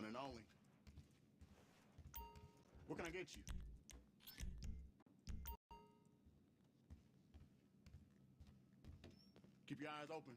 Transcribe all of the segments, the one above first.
one and only. What can I get you? Keep your eyes open.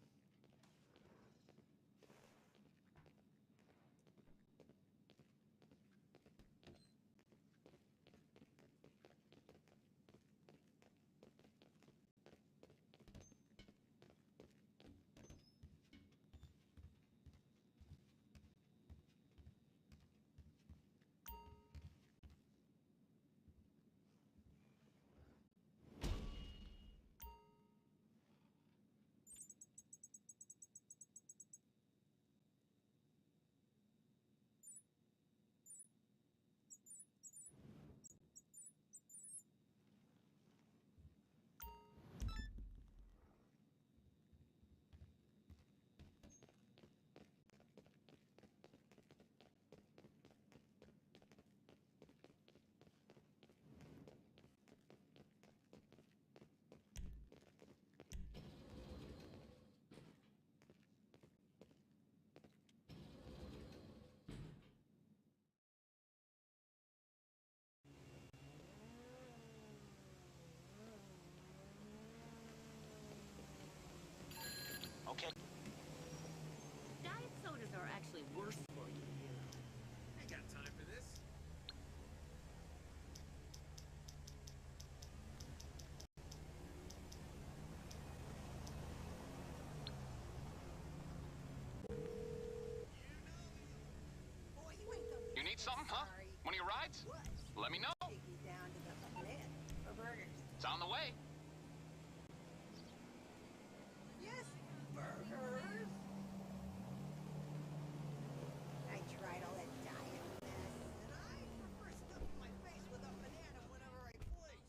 Okay. Diet sodas are actually worse for you. Ain't got time for this. You need something, huh? One of your rides? Let me know. Take you down to the Banana for burgers. It's on the way. Yes, burgers. I tried all that diet mess, and I prefer stuffing my face with a banana whenever I please.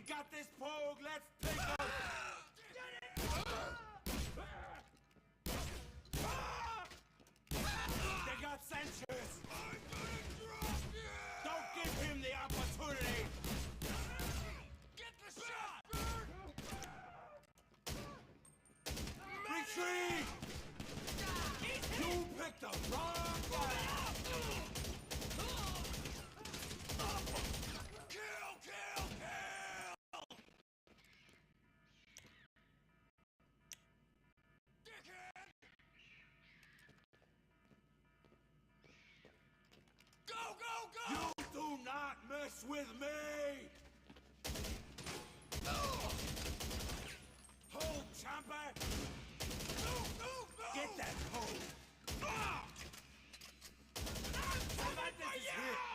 We got this pogue, let's take him! They got Sanchez! Don't give him the opportunity! Get the shot! Retreat! You picked the wrong guy! Kill, kill, kill! Dickhead! Go, go, go! You do not mess with me! Hold, Champa! Move, move, move! Get that hold! This is it!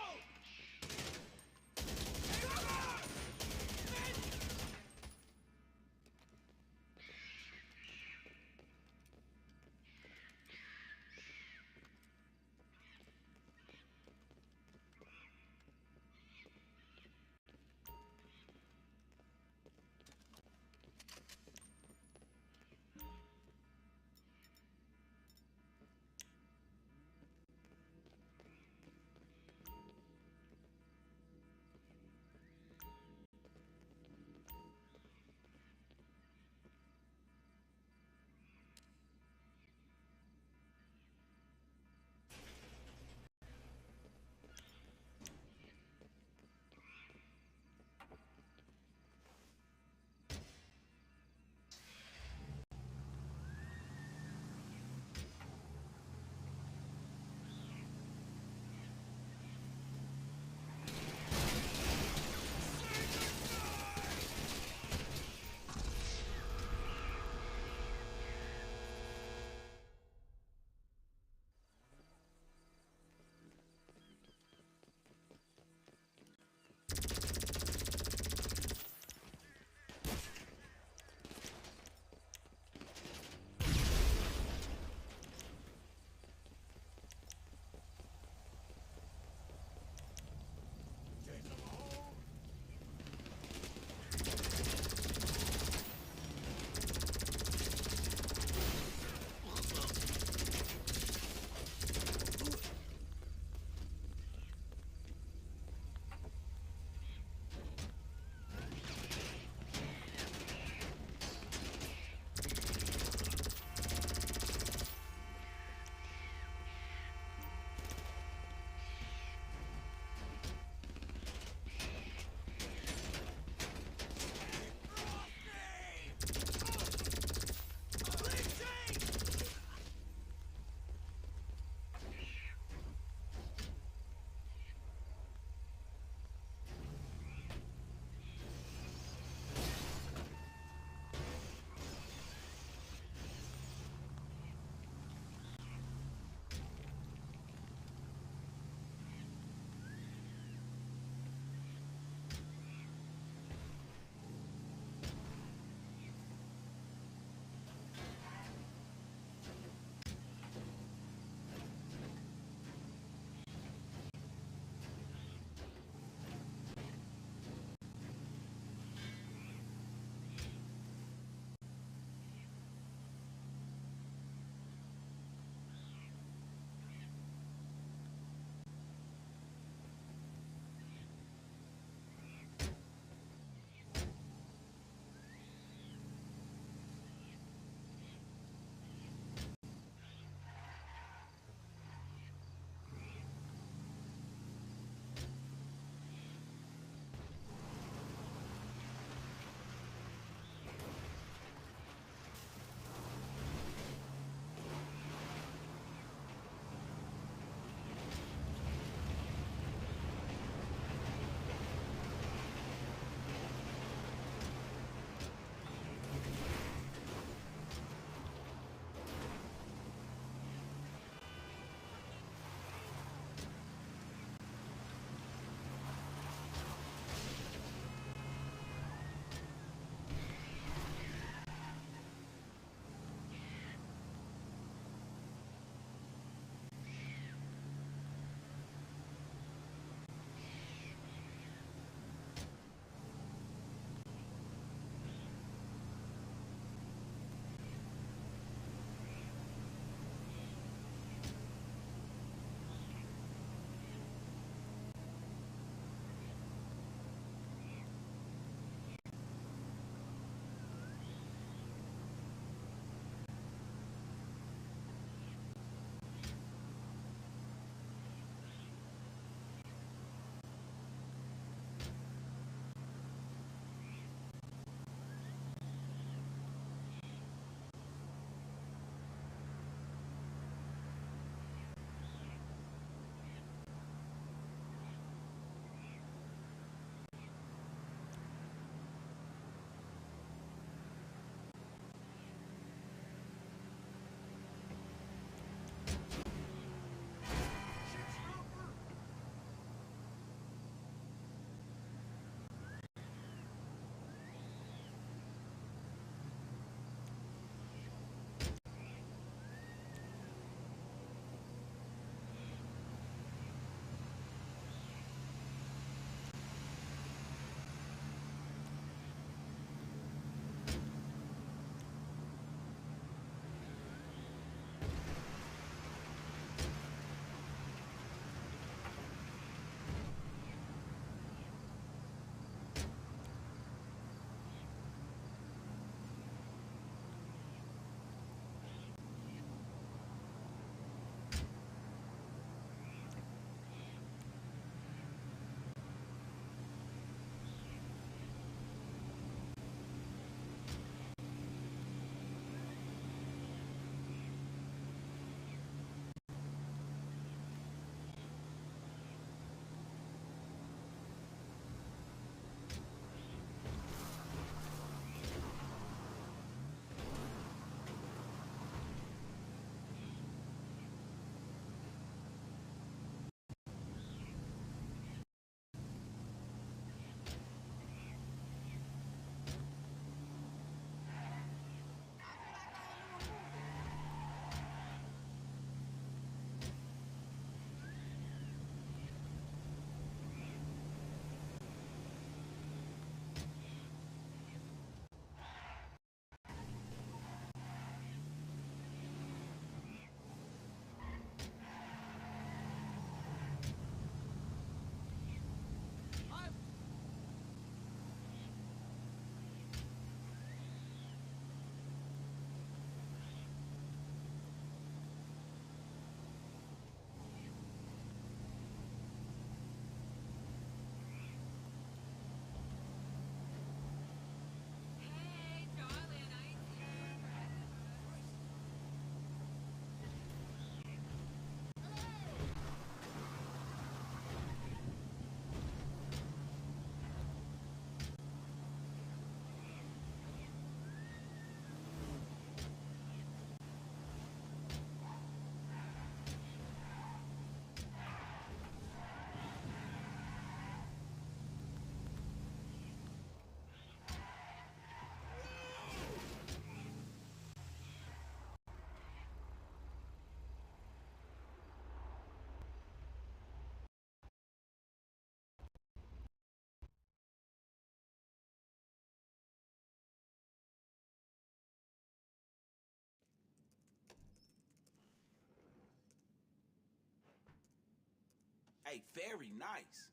Hey, very nice.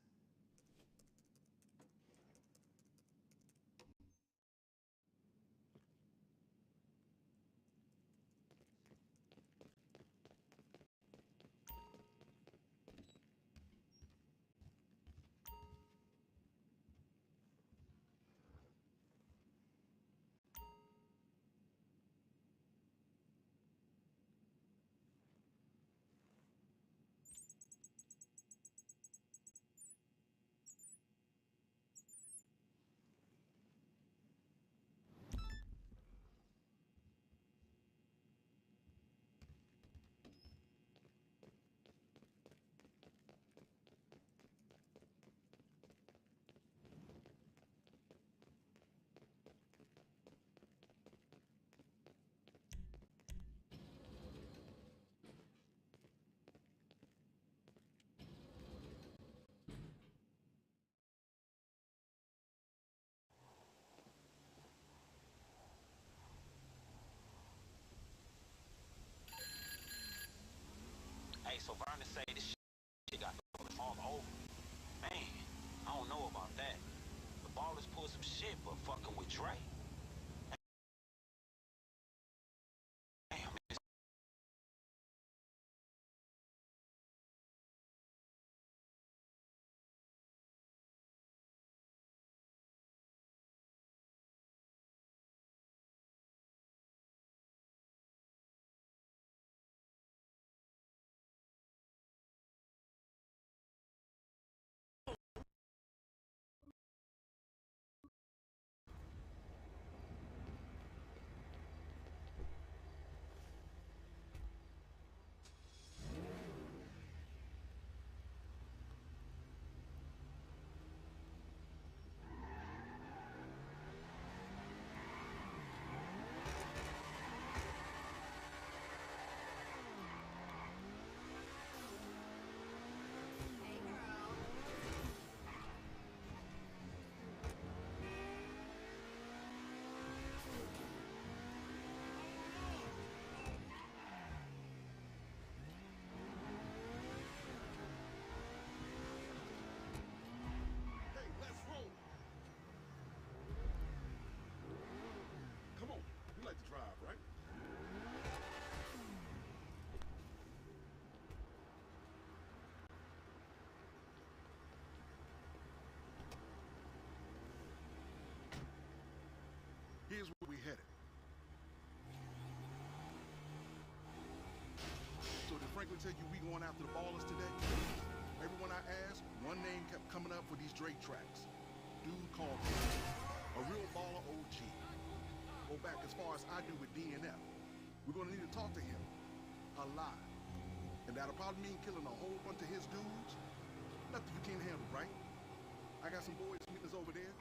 Hey, so Vernon say this shit got all over. Man, I don't know about that. The ballers pulled some shit for fucking with Trey. Damn, it's Hey, girl. Hey, let's roll. Come on. You like to drive, right? Here's where we headed. So did Franklin tell you we going after the ballers today? Everyone I asked, one name kept coming up for these Drake tracks. Dude called Quan. A real baller OG. Go back as far as I do with DNF. We're gonna need to talk to him. A lot. And that'll probably mean killing a whole bunch of his dudes. Nothing you can't handle, right? I got some boys meeting us over there.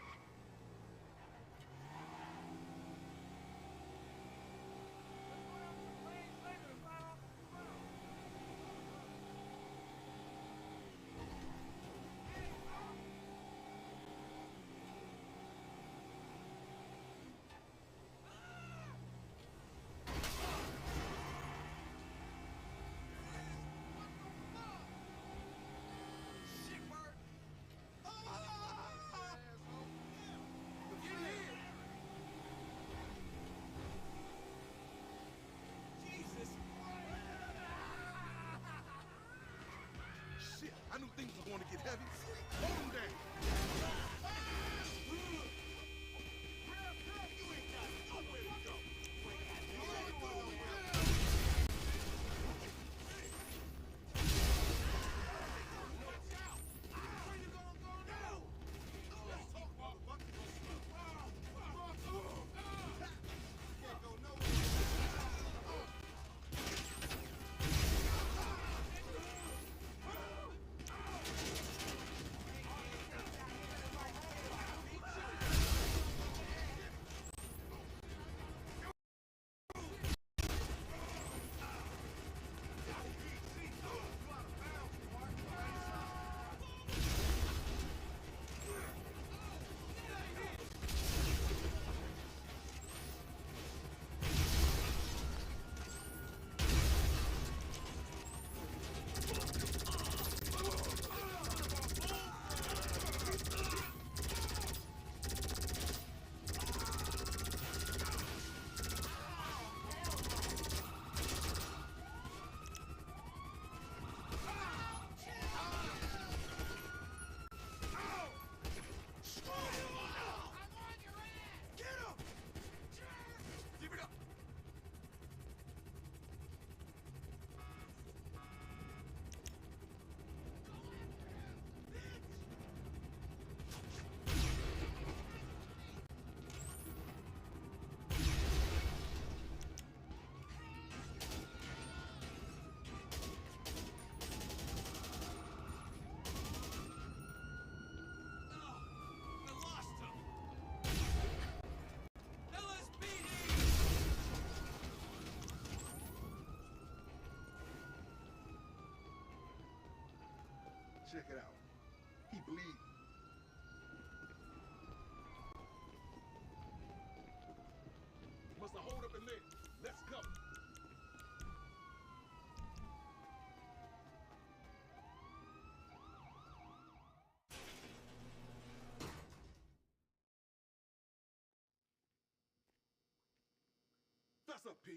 Check it out. He bleeding. Must have hold up in there. Let's cover. Fess up, P.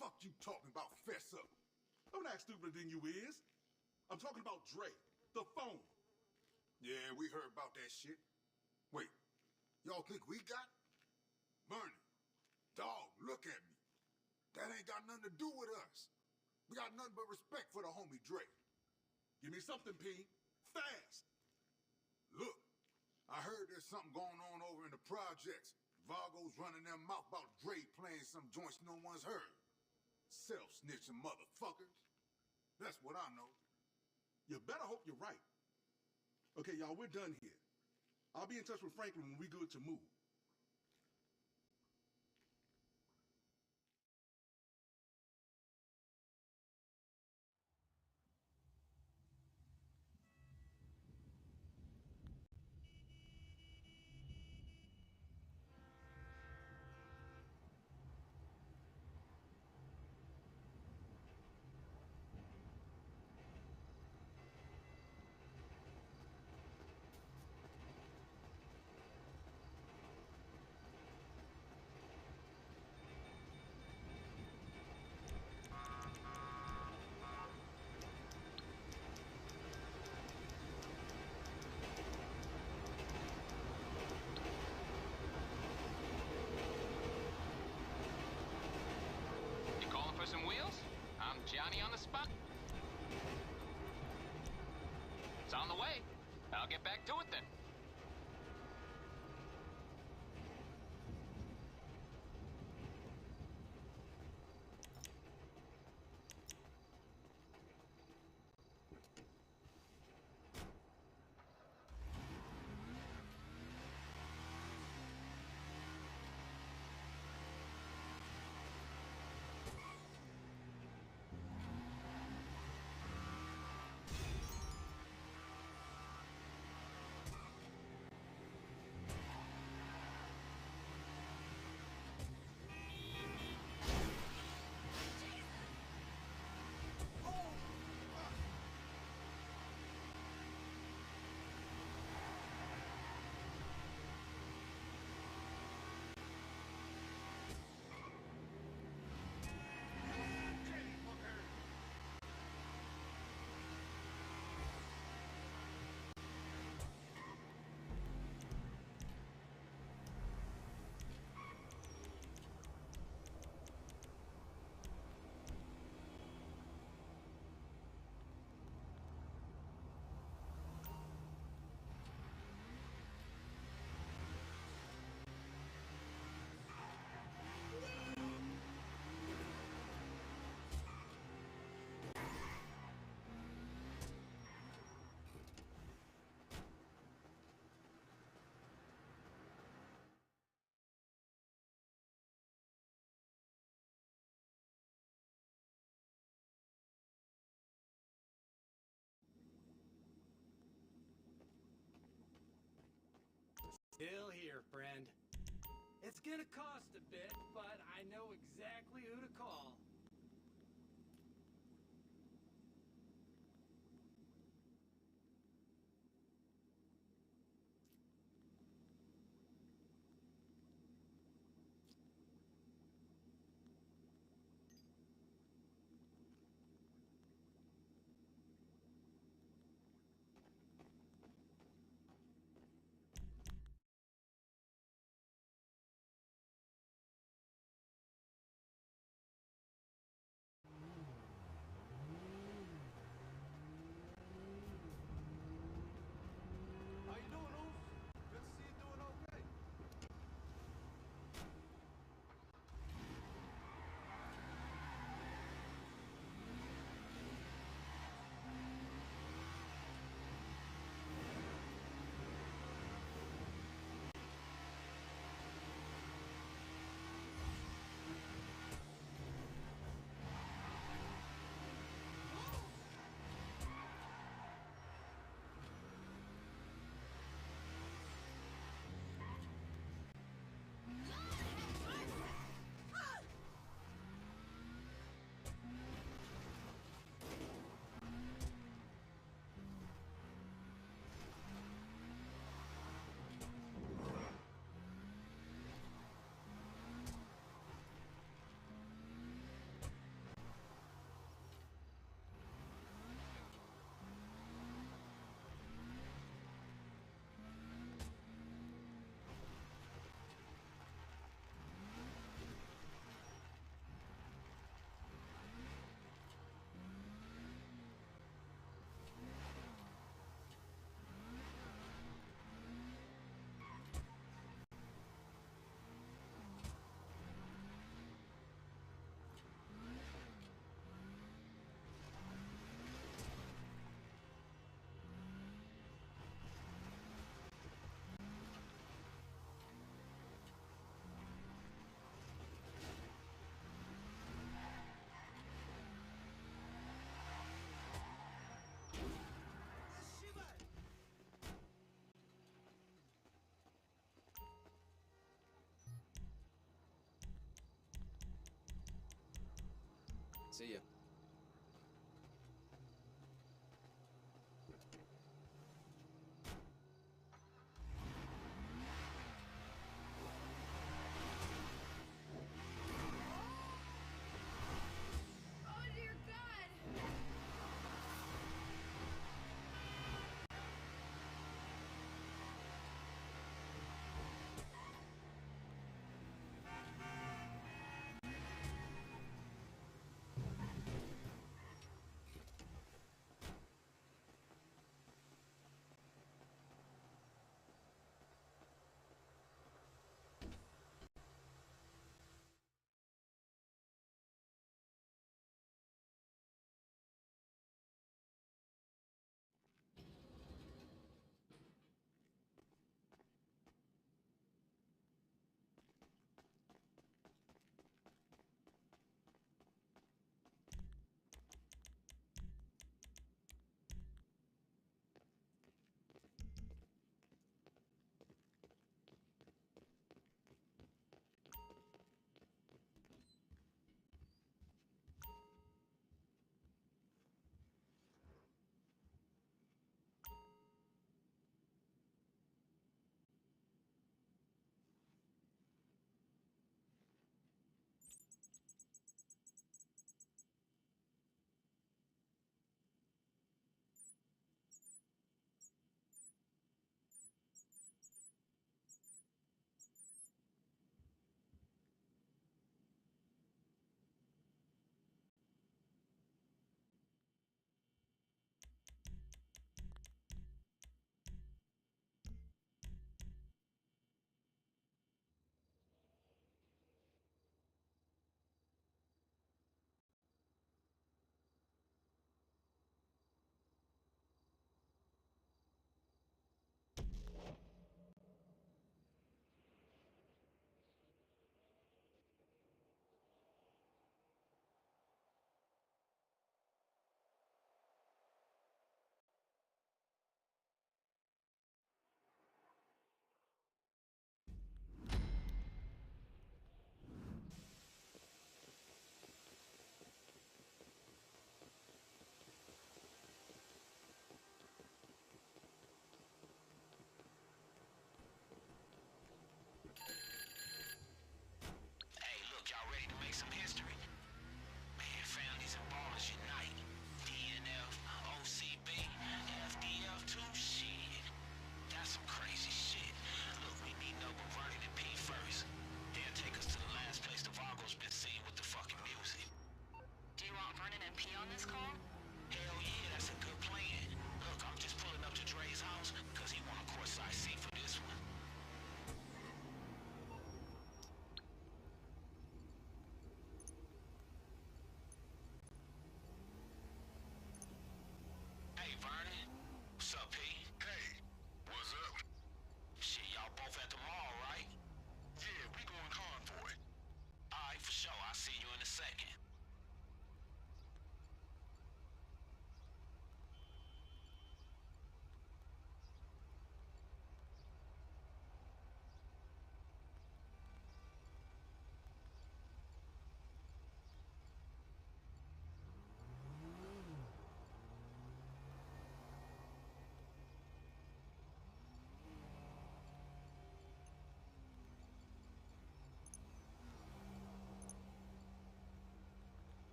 Fuck you talking about, fess up. I'm not stupider than you is. I'm talking about Dre, the phone. Yeah, we heard about that shit. Wait, y'all think we got? Bernie, dog, look at me. That ain't got nothing to do with us. We got nothing but respect for the homie Dre. Give me something, P. Fast. Look, I heard there's something going on over in the projects. Vargo's running their mouth about Dre playing some joints no one's heard. Self-snitching motherfuckers. That's what I know. You better hope you're right. Okay, y'all, we're done here. I'll be in touch with Franklin when we good to move. For some wheels? I'm Johnny on the spot. It's on the way. I'll get back to it then. Still here, friend. It's gonna cost a bit, but I know exactly who to call. See ya. Oh dear God!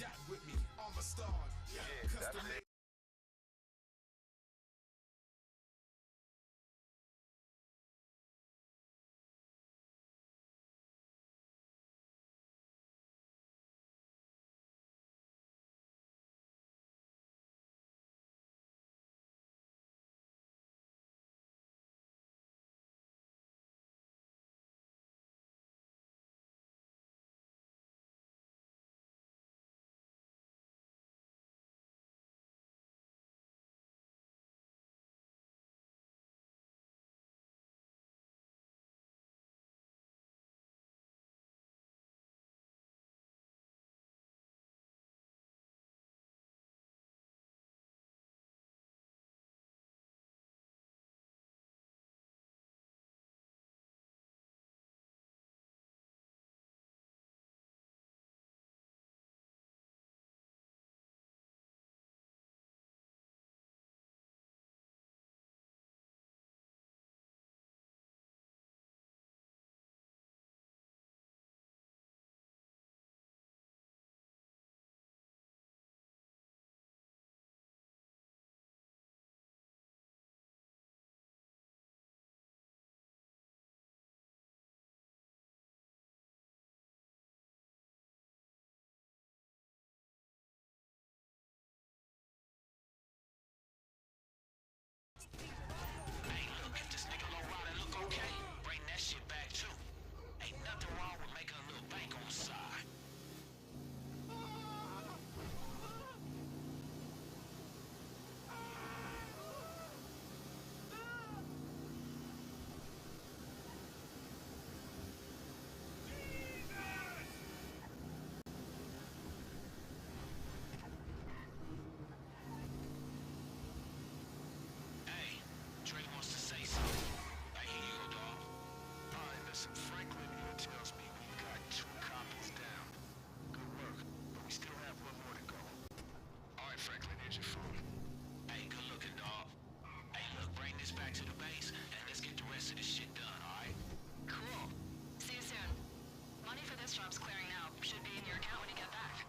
yacht with me, I'm a star. Yeah, Custom that's made. it. Hey, look, if this nigga low rider look okay, bring that shit back too. Ain't nothing wrong with making a little bank on the side. Hey, Trey wants to say something. Hey, here you go, dog. Alright, listen, Franklin here tells me we got 2 copies down. Good work, but we still have 1 more to go. Alright, Franklin, here's your phone. Hey, good looking, dog. Hey, look, bring this back to the base, and let's get the rest of this shit done, alright? Cool. See you soon. Money for this job's clearing now. Should be in your account when you get back.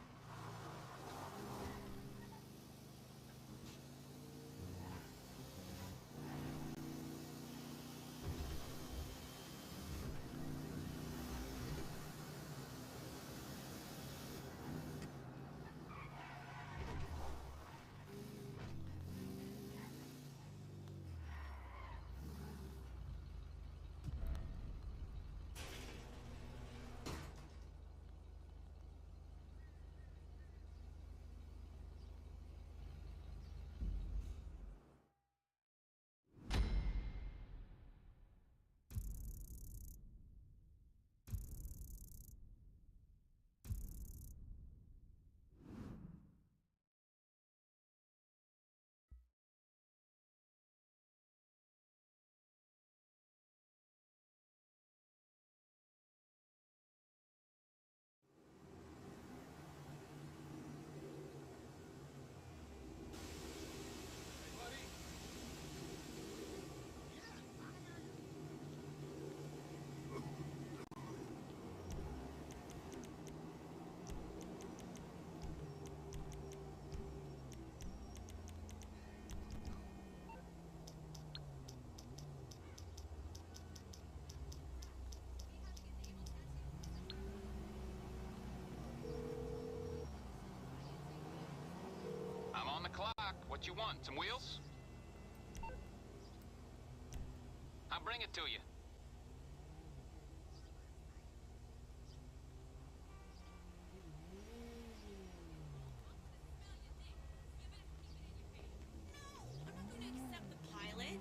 I'm on the clock. What you want? Some wheels? I'll bring it to you. I'm not going to accept the pilot.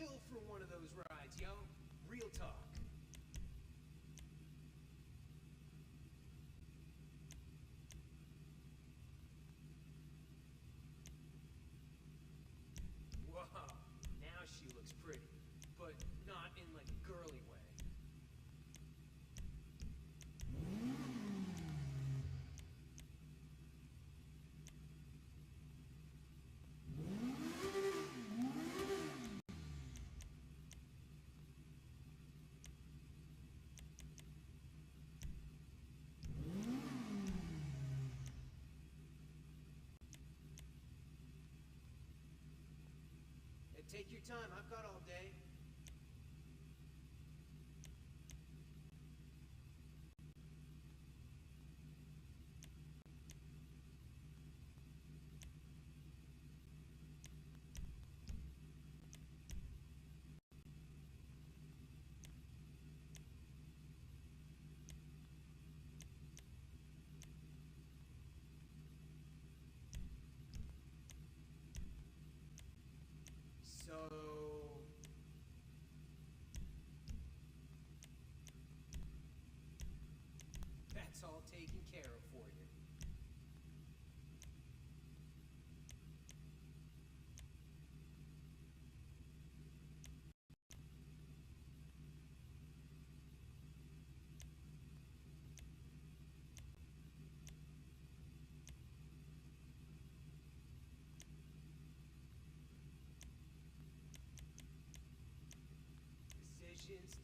kill for one of those rides, yo. Real talk. Whoa, now she looks pretty, but not in like a girly way. Take your time, I've got all day. So... that's all taken care of for you.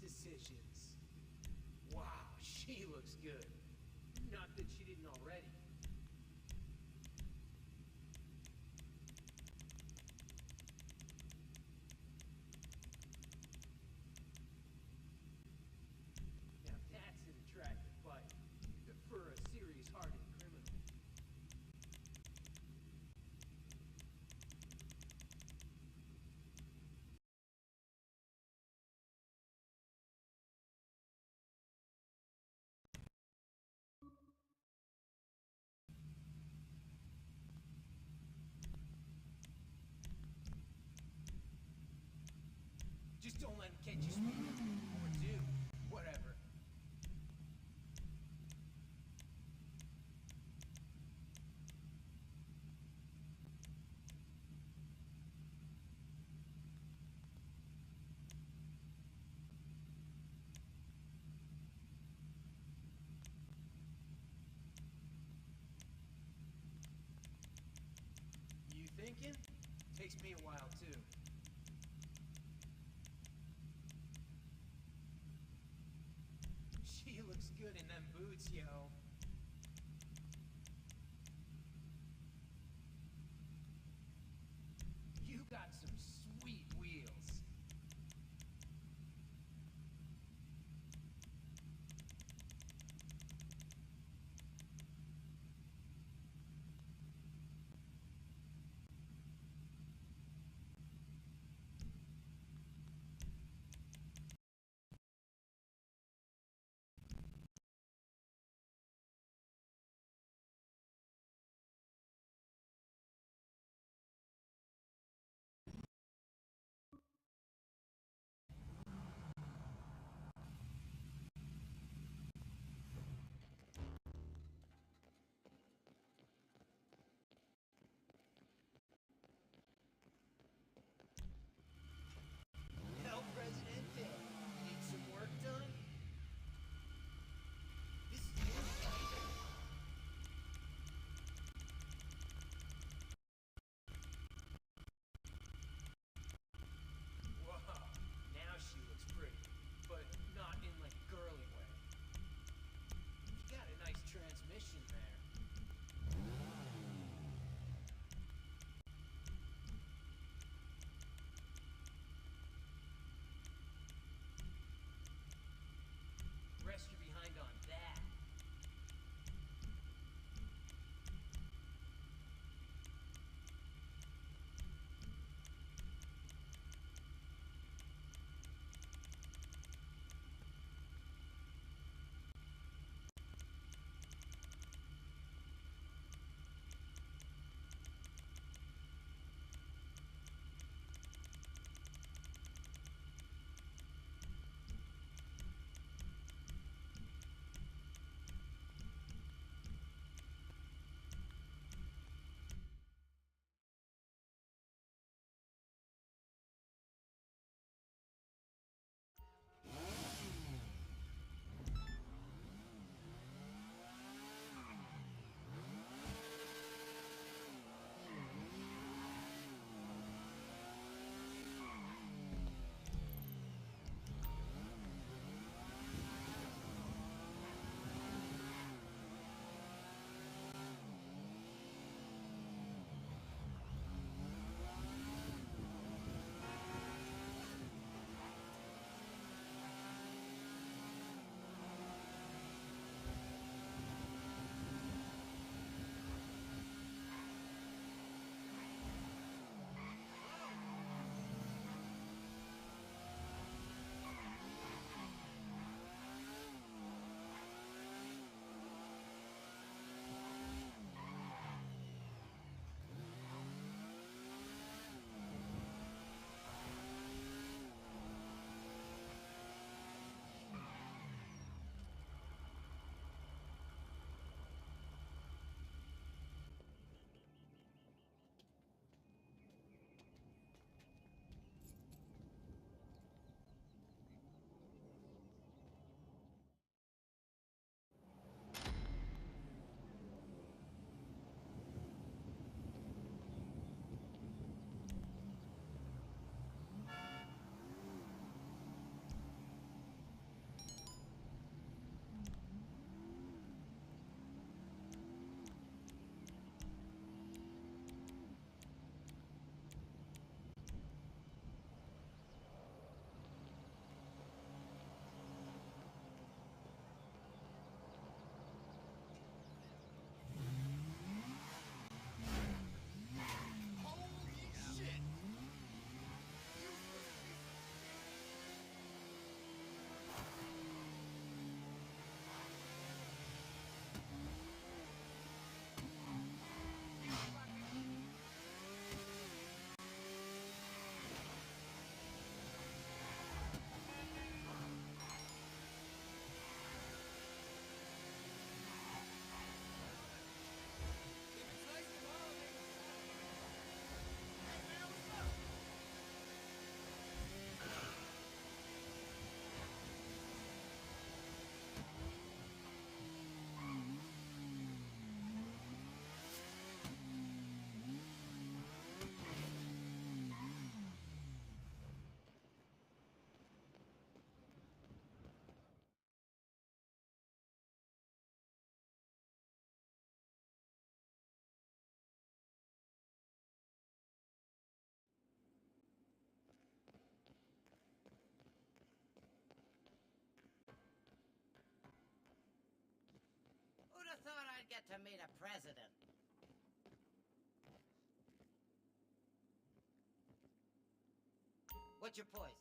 Decisions. Wow, she looks good. Not that she didn't already. Now that's an attractive bite for a serious-hearted criminal. Just don't let him catch you speeding. Or do. Whatever. You thinking? Takes me a while, too. She looks good in them boots, yo. You got some sweet wheels. to meet a president. What's your poison?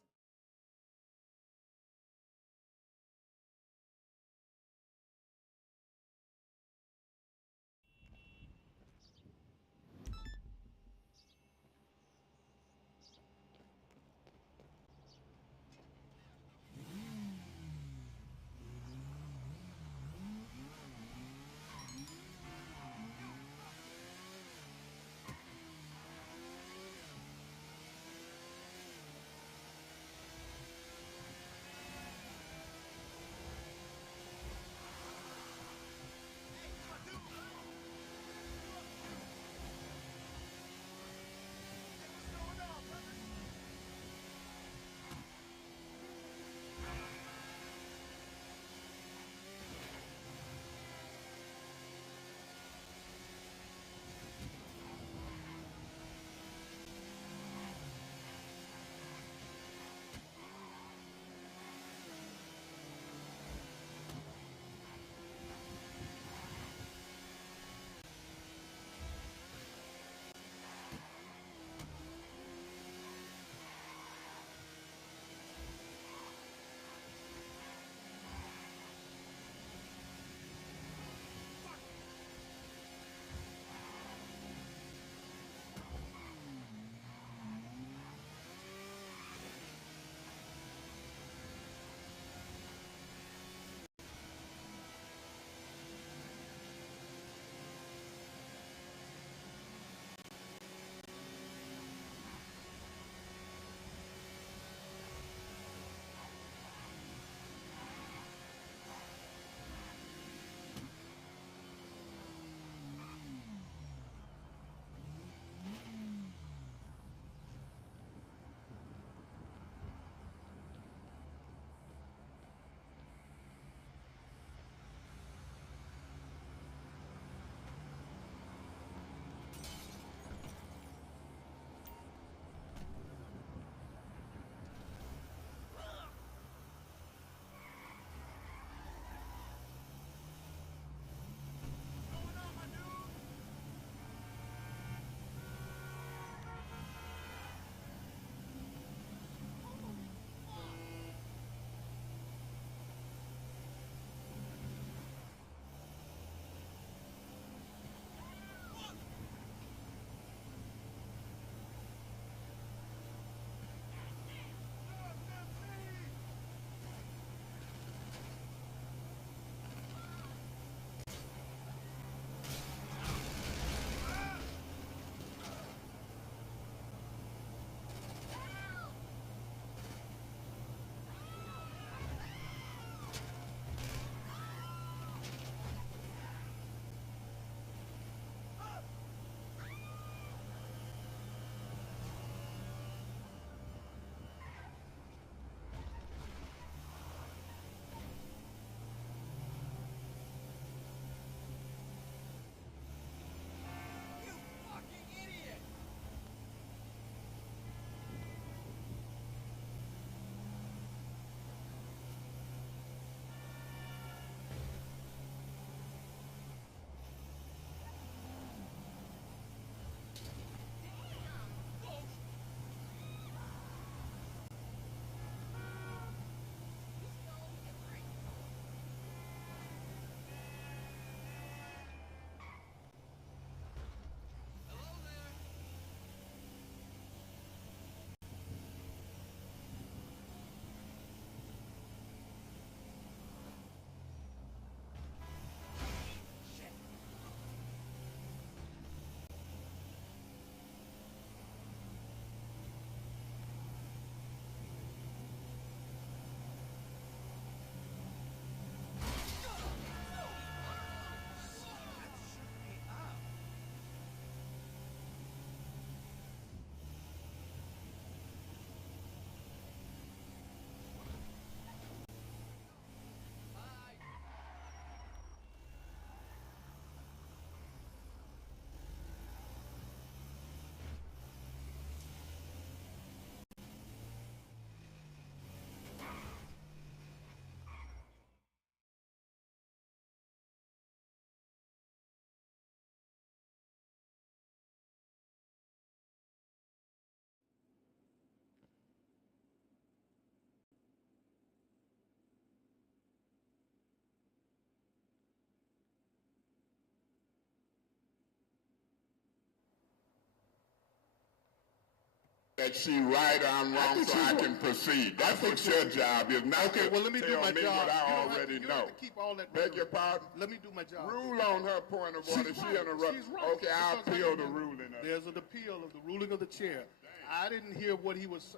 that she right or I'm wrong so I can proceed. That's what your job is, not okay, well, let me do my me job. what I You already don't know. have to keep all that. Beg your pardon? Let me do my job. Rule on her point of order. She right. interrupted. She's right. Okay, I'll appeal the ruling. There's an appeal of the ruling of the chair. I didn't hear what he was,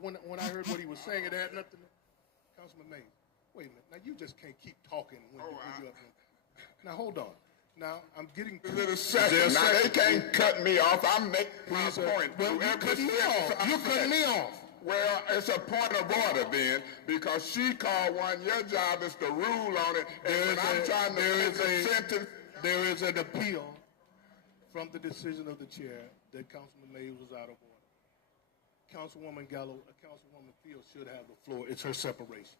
when I heard what he was saying, it had nothing. Councilman Mays, wait a minute. Now, you just can't keep talking when you're up here. Now, hold on. Now, I'm getting to a second. Now, they can't cut me off. I'm making my point. Well, you cut me off. You cut me off. Well, it's a point of order then, because she called one. Your job is to rule on it. And I'm trying to make a sentence. There is an appeal from the decision of the chair that Councilman Mays was out of order. Councilwoman Councilwoman Fields should have the floor. It's her separation.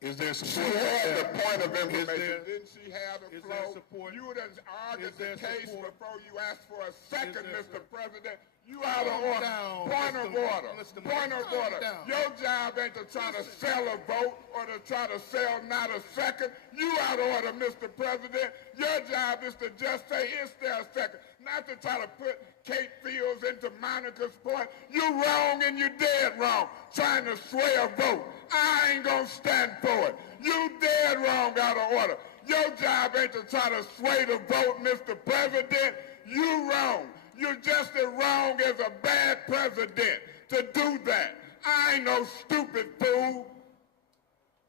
Is there support? She had the point of information. Didn't she have the floor? Is there support? You done argued the case before you asked for a second, Mr. President. You out of order. Point of order. Point of order. Your job ain't to try to sell a vote or to try to sell not a second. You out of order, Mr. President. Your job is to just say, is there a second? Not to try to put Kate Fields into Monica's point. You're wrong and you're dead wrong. Trying to sway a vote. I ain't gonna stand for it. You dead wrong out of order. Your job ain't to try to sway the vote, Mr. President. You wrong. You're just as wrong as a bad president to do that. I ain't no stupid fool.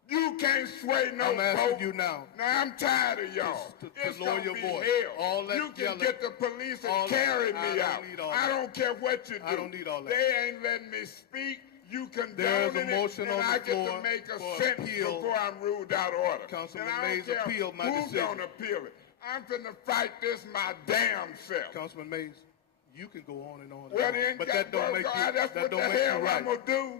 You can't sway no vote. I'm asking you now. Now, I'm tired of y'all. It's lower gonna your be voice. hell. All that You can yelling. get the police and carry me out. I don't care what you do. I don't need all that. They ain't letting me speak. You There's condone a motion it, on and the I get floor to make a for sentence appeal. before I'm ruled out of order. Councilman And I don't Mays care appealed my who's decision. gonna appeal it. I'm finna fight this my damn self. Councilman Mays, you can go on and on. Well, and on, then, but that don't make you. that's That what don't the make hell you right. I'm gonna do.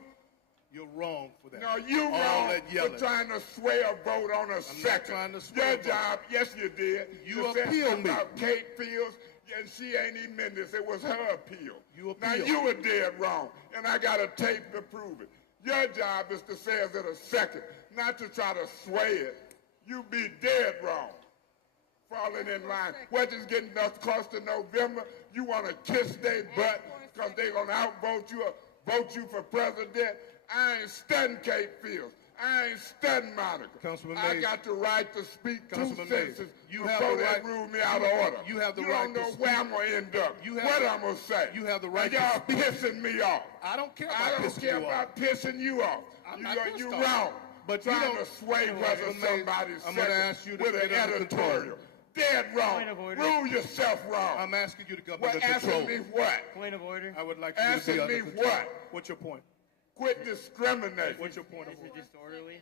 You're wrong for that. No, you All wrong that for yelling. trying to sway a vote on a second. not trying to sway Your a vote. job, yes, you did. You said appealed me. about Kate Fields, and she ain't even in this. It was her appeal. You Now, appealed. you were dead wrong, and I got a tape to prove it. Your job is to say it a second, not to try to sway it. You be dead wrong. Falling in line. What is getting us close to November? You want to kiss their butt because they going to outvote you or vote you for president? I ain't studying Kate Fields. I ain't studying Monica. Councilman I Mays. got the right to speak two Councilman Mays, sentences you have before the they right- rule me out of order. you have the you right don't to know speak. where I'm going to end up, You have what the- I'm going to say. you have the right and to y'all speak. pissing me off. I don't care I about don't pissing care you off. about pissing you off. I'm not pissed You off. wrong. But you trying don't- to sway whether Councilman Mays, somebody's I'm gonna ask you to with an get under control. editorial. Dead wrong. Point of order. Rule yourself wrong. I'm asking you to come Well, under control. asking me what? Point of order. I would like you to Asking be under me control. what? What's your point? Quit discriminating. What's your point of Is it order? disorderly?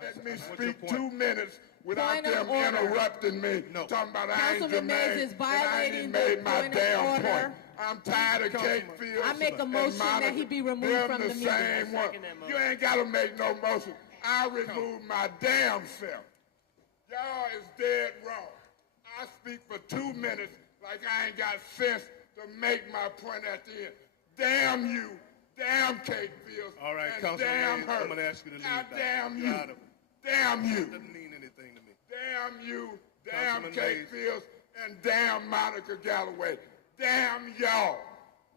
Let me What's your speak point? 2 minutes without Point of them order. interrupting me. No. Talking about I ain't Councilman Mays is Jermaine, and I ain't violating even the made my point of damn order. point. I'm tired of Kate Councilman, Fields. I make a and motion that Monica. he be removed Them from the meeting. same one. second that You motion. ain't got to make no motion. I remove my damn self. Y'all is dead wrong. I speak for 2 minutes like I ain't got sense to make my point at the end. Damn you. Damn Kate Fields. All right, and Councilman damn Mays, her. I'm gonna ask you to leave Now, now. damn You're you. out of it. Damn you. Doesn't mean anything to me. Damn you, damn Councilman Kate Mays. Fields, and damn Monica Galloway. Damn y'all.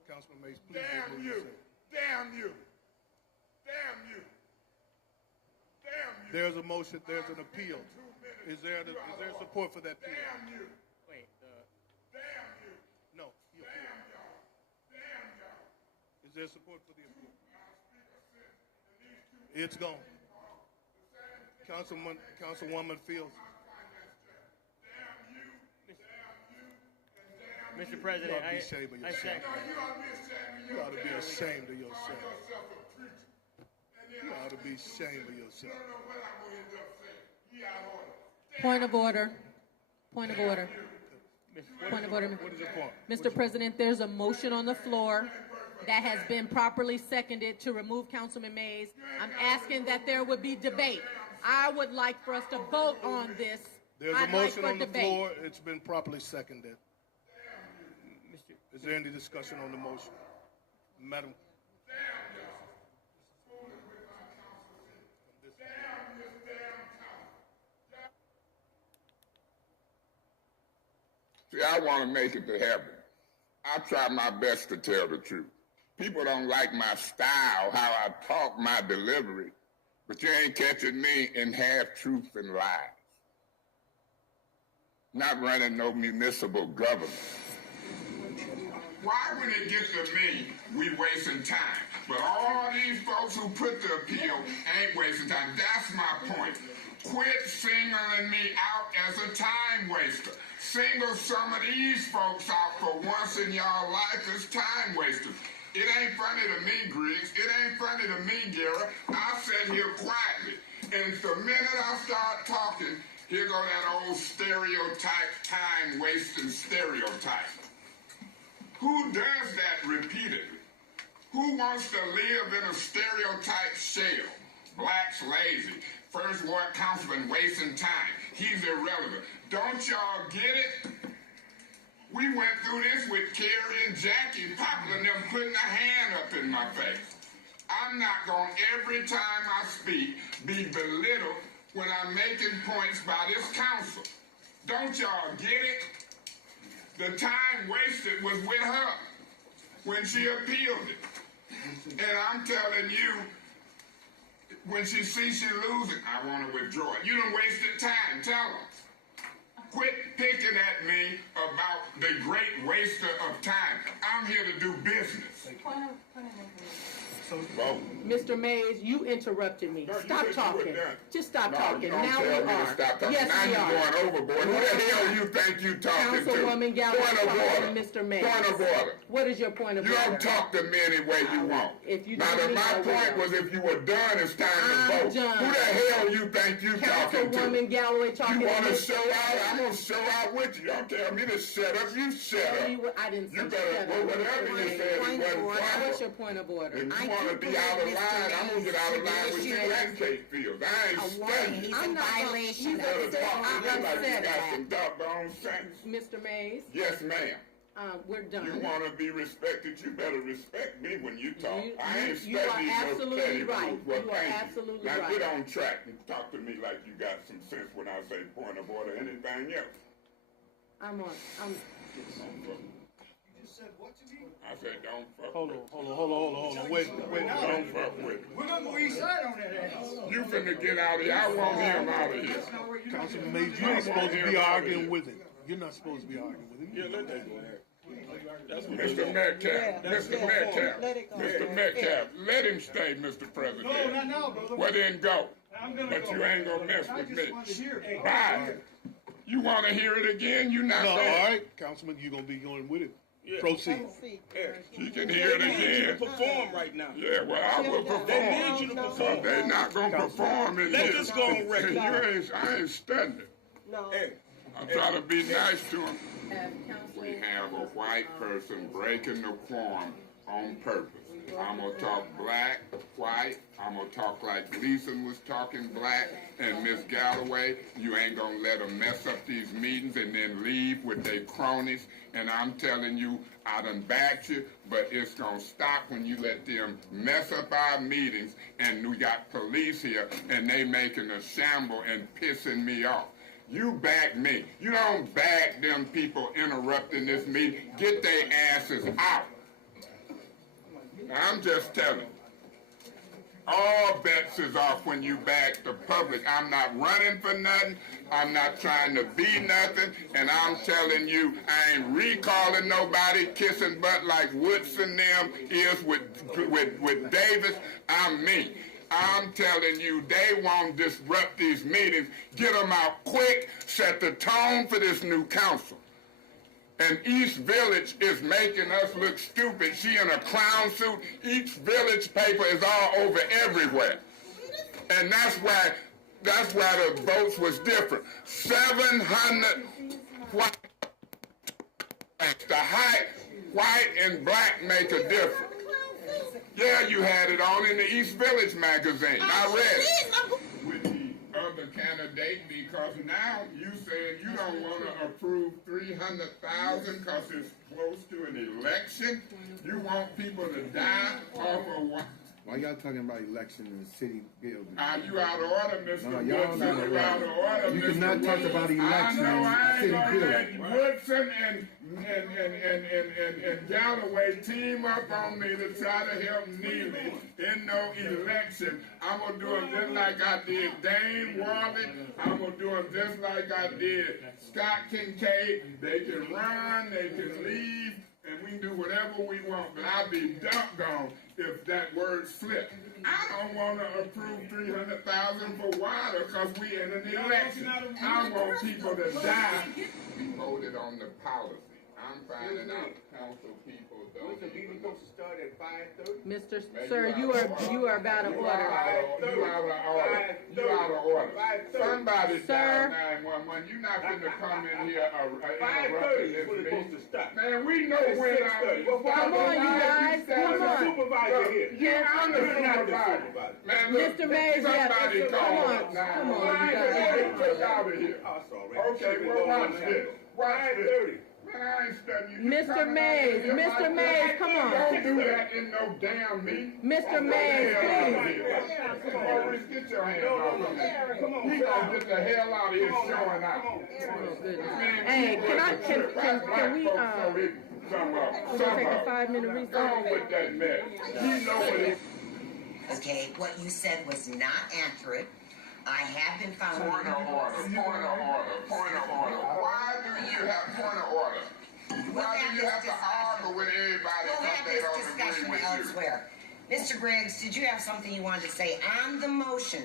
Councilman Mays, please Damn remove you. yourself. Damn you. Damn you. Damn you. There's a motion. There's an appeal. Is there support for that appeal? Damn you. Wait, Damn you. No. He appealed. Damn y'all. Damn y'all. Is there support for the appeal? It's gone. Councilwoman Fields. Mr. You President, ought to be ashamed of I yourself. second. You ought to be ashamed of yourself. You ought to be ashamed of yourself. Point of order. Point of order. Point of order. What is your point? Mr. President, there's a motion on the floor that has been properly seconded to remove Councilman Mays. I'm asking that there would be debate. I would like for us to vote on this. There's a I'd like motion for on the debate. floor. It's been properly seconded. Is there any discussion on the motion? Madam? See, I want to make it to heaven. I try my best to tell the truth. People don't like my style, how I talk, my delivery, but you ain't catching me in half-truths and lies. Not running no municipal government. Why, when it gets to me, we wasting time? But all these folks who put the appeal ain't wasting time. That's my point. Quit singling me out as a time waster. Single some of these folks out for once in y'all life as time wasters. It ain't funny to me, Griggs. It ain't funny to me, Garrett. I sit here quietly. And the minute I start talking, here go that old stereotype, time-wasting stereotype. Who does that repeatedly? Who wants to live in a stereotype shell? Black's lazy. First ward councilman wasting time. He's irrelevant. Don't y'all get it? We went through this with Kerry and Jackie Poplar and them putting a hand up in my face. I'm not going to, every time I speak, be belittled when I'm making points by this council. Don't y'all get it? The time wasted was with her when she appealed it. And I'm telling you, when she sees she losing, I want to withdraw it. You done wasted time. Tell her. Quit picking at me about the great waster of time. I'm here to do business. Mr. Mays, you interrupted me. No, stop talking. Just stop talking. Now we are. Stop talking. Yes, now we you're are. going overboard. Who the hell you think you talking to? Councilwoman Galloway Point of talking order. to Mr. Mays. Point of order. What is your point of You order? don't talk to me any way you want. If you now, don't my leave, point was if you were done, it's time to vote. Done. Who the hell you think you talking to? Councilwoman Galloway talking You to want to Mr. show out? I'm going to show out with you. Don't tell me to shut up. You shut up. I didn't say you better, shut well, up. whatever you said, it wasn't proper. What's your point of order? If you want to be out of line, I'm going to get out of line with you and Kate Fields. I ain't studying. He's in violation You of better talk to me I'm like you upset. got some doggone sense. Mr. Mays, Yes, ma'am. we're done. You want to be respected, you better respect me when you talk. I ain't you are studying no absolutely petty right. rules. Well, You are thank absolutely now right. get on track and talk to me like you got some sense when I say point of order. Anything else? I'm I said don't fuck Hold with on. Wait. Don't fuck with We're gonna go east side on that ass. You finna get out of here. I want him out of here. Councilman Mays, you ain't supposed to be arguing with him. You're not supposed to be arguing with him. Yeah, let that go ahead. Mr. Metcalf, Mr. Metcalf, Mr. Metcalf, let him stay, Mr. President. No, not now, brother. Well, then go. I'm gonna But go. you ain't gonna mess I with just me. wanted to hear it. Bye. You want to hear it again? You not No, all there. right, Councilman, you're going to be going with it. Proceed. She can hear it again. Perform right now. Yeah, well, I will perform. They need you to perform. They not gonna perform in Let here. this go on record. I ain't studying. Hey, I'm trying to be nice to him. Council. We have a white person breaking the quorum on purpose. I'm gonna talk black, white. I'm gonna talk like Gleason was talking black, and Miss Galloway. You ain't gonna let them mess up these meetings and then leave with their cronies. And I'm telling you, I done backed you, but it's gonna stop when you let them mess up our meetings. And we got police here, and they making a shamble and pissing me off. You back me. You don't back them people interrupting this meeting. Get their asses out. I'm just telling you. All bets is off when you back the public. I'm not running for nothing. I'm not trying to be nothing. And I'm telling you, I ain't recalling nobody kissing butt like Woodson them is with Davis. I'm me. I'm telling you, they won't disrupt these meetings. Get them out quick. Set the tone for this new council. And East Village is making us look stupid. She in a clown suit. East Village paper is all over everywhere. And that's why the votes was different. 700 white. The white and black make a difference. Yeah, you had it on in the East Village magazine. I read it. With the other candidate, because now you said you don't want to approve 300,000 because it's close to an election. You want people to die off of what? Why y'all talking about election in the city building? You out of order, Mr. No, Woodson. y'all not You out of order, You Mr. cannot talk Woodson. about election I know in I the ain't city gonna building. let Woodson and Galloway team up on me to try to help Neely in no election. I'm gonna do them just like I did Dane Warley. I'm gonna do them just like I did Scott Kincaid. They can run, they can leave, and we can do whatever we want, but I'll be doggone if that word slipped. I don't want to approve $300,000 for water because we in an election. I want people to die. We voted on the policy. I'm finding out council people don't even supposed to start at 5:30. Mr. Sir, you are about to order. You out of order. You out of order. Somebody dial 911. You're not going to come in here interrupting this meeting. Man, we know when Come on, you guys. Come on. Supervisor here. Yeah, I'm the supervisor. Man, look, Mr. Mays, somebody come call on. us 911. Come on, you Get guys. out of here. Okay, well, watch this. Watch this. Mr. Mays, Mr. Mays, come on. Don't do that in no damn meeting. Mr. Mays, please. Maurice, get your hands off of me. He gonna get the hell out of here showing out. Hey, can we, we're gonna take a 5-minute recess. Go on with that mess. You know what it. Okay, what you said was not accurate. I have been found. Point of order. Why do you have point of order? Why do you have to argue with everybody because they don't agree with you? Elsewhere. Mr. Griggs, did you have something you wanted to say on the motion?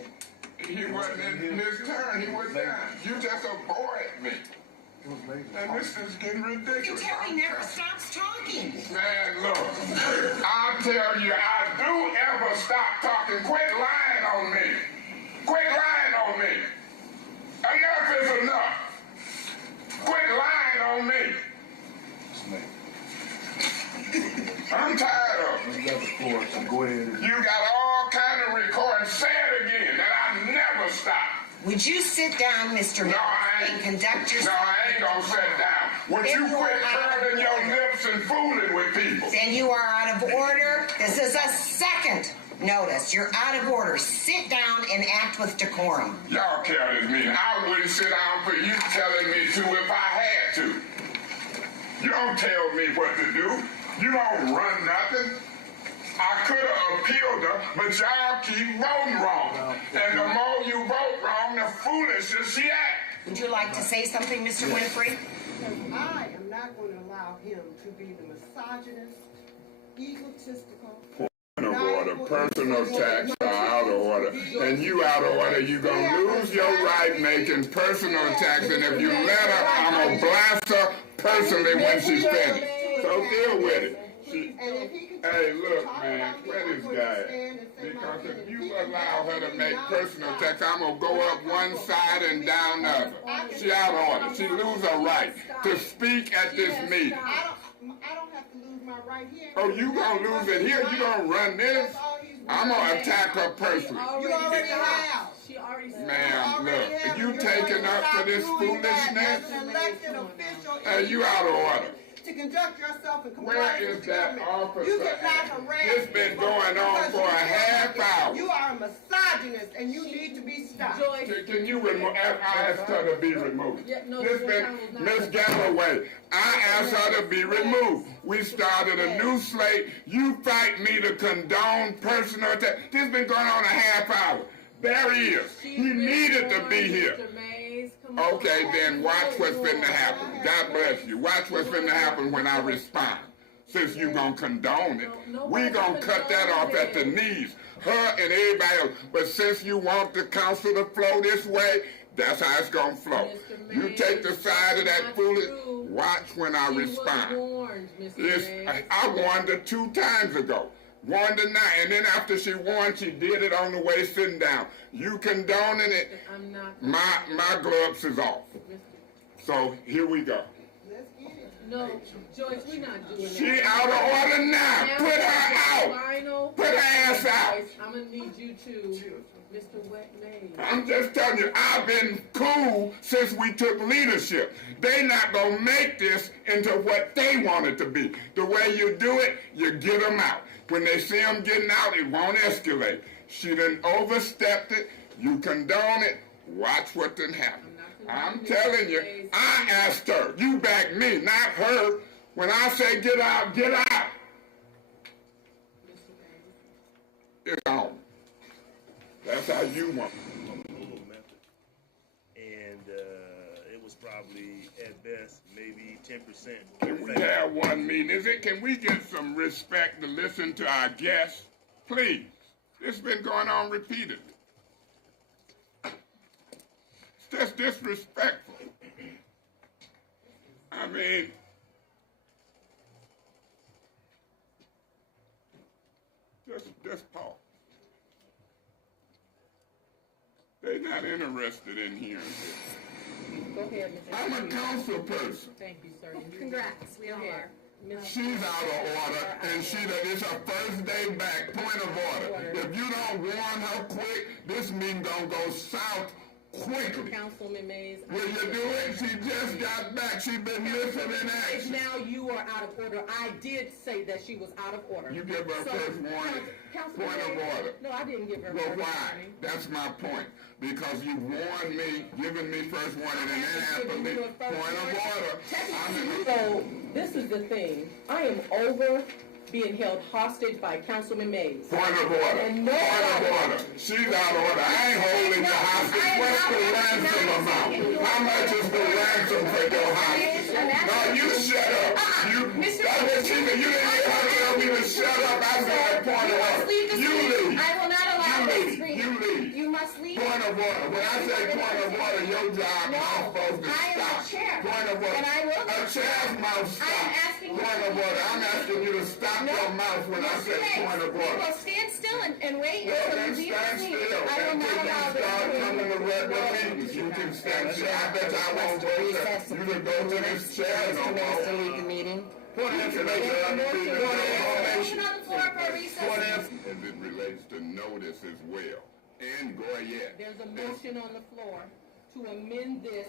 He wasn't in his turn. He was done. You just avoid me. And this is getting ridiculous. You tell me never stops talking. Man, look, I tell you, I do ever stop talking. Quit lying on me. Quit lying on me. Enough is enough. Quit lying on me. I'm tired of it. You got the floor, so go ahead. You got all kind of recordings. Say it again, that I never stop. Would you sit down, Mr. No, and conduct yourself? No, I ain't gonna sit down. Would you quit curling your lips and fooling with people? Then you are out of order. This is a second notice. You're out of order. Sit down and act with decorum. Y'all carry this meeting. I wouldn't sit down for you telling me to if I had to. You don't tell me what to do. You don't run nothing. I could have appealed her, but y'all keep voting wrong. And the more you vote wrong, the foolisher she act. Would you like to say something, Mr. Winfrey? I am not going to allow him to be the misogynist, egotistical. Point of order, personal attacks are out of order. And you out of order, you gonna lose your right making personal attacks. And if you let her, I'm gonna blast her personally when she's finished. So deal with it. Hey, look, man, where this guy? Because if you allow her to make personal attacks, I'm going to go up one side and down the other. She out of order. She lose her right to speak at this meeting. I don't have to lose my right here. Oh, you going to lose it here? You going to run this? I'm going to attack her personally. You already have. Ma'am, look, you taking up for this foolishness? Hey, you out of order. To conduct yourself in compliance. Where is that officer? You cannot harass. It's been going on for a half hour. You are a misogynist and you need to be stopped. Can you remove? I asked her to be removed. This been Miss Galloway. I asked her to be removed. We started a new slate. You fight me to condone personal attack. This been going on a half hour. There he is. He needed to be here. Okay, then watch what's finna happen. God bless you. Watch what's finna happen when I respond. Since you gonna condone it, we gonna cut that off at the knees. Her and everybody else. But since you want the council to flow this way, that's how it's gonna flow. You take the side of that foolish. Watch when I respond. I warned her 2 times ago. Warned her now, and then after she warned, she did it on the way sitting down. You condoning it? My gloves is off. So here we go. No, Joyce, we're not doing that. She out of order now. Put her out. Put her ass out. I'm gonna need you to, Mr. Mays. I'm just telling you, I've been cool since we took leadership. They not gonna make this into what they want it to be. The way you do it, you get them out. When they see them getting out, it won't escalate. She done overstepped it. You condone it. Watch what done happen. I'm telling you, I asked her. You back me, not her. When I say get out, get out. It's on. That's how you want it. And it was probably, at best, maybe 10%. Can we have one meeting? Can we get some respect to listen to our guests? Please. This has been going on repeatedly. It's just disrespectful. I mean, just pause. They're not interested in hearing this. Go ahead, Mr. I'm a council person. Thank you, sir. Congrats, we all are. She's out of order, and it's her first day back. Point of order. If you don't warn her quick, this meeting gonna go south quickly. Councilman Mays. Will you do it? She just got back. She's been missing in action. Now you are out of order. I did say that she was out of order. You give her first warning. Point of order. No, I didn't give her Well, first why? warning. That's my point. Because you warned me, giving me first warning, and then after me, point of order. So, this is the thing. I am over being held hostage by Councilman Mays. Point of order. And Point of order. She's out of order. I ain't holding you hostage. What's the ransom amount? How much is the ransom for your hostage? No, you shut up. You didn't hear her tell me to shut up. I said point of order. You leave. I will not allow this. You leave. You must leave. Point of order. When I say point of order, your job mouth supposed to I am stop. a chair. Point of order. And I will. A chair's mouth stop. I am asking you. Point of order. I'm asking you to stop your mouth when I say point of order. Well, stand still and wait Well, until then you leave stand the meeting. still. I will not allow Until you start coming to regular this. meetings. You can stand still. I bet I won't go there. You can go to this chair no more. to leave the meeting. What information on the meeting? Motion on the floor for a recess. As it relates to notice as well. And Goyette. There's a motion on the floor to amend this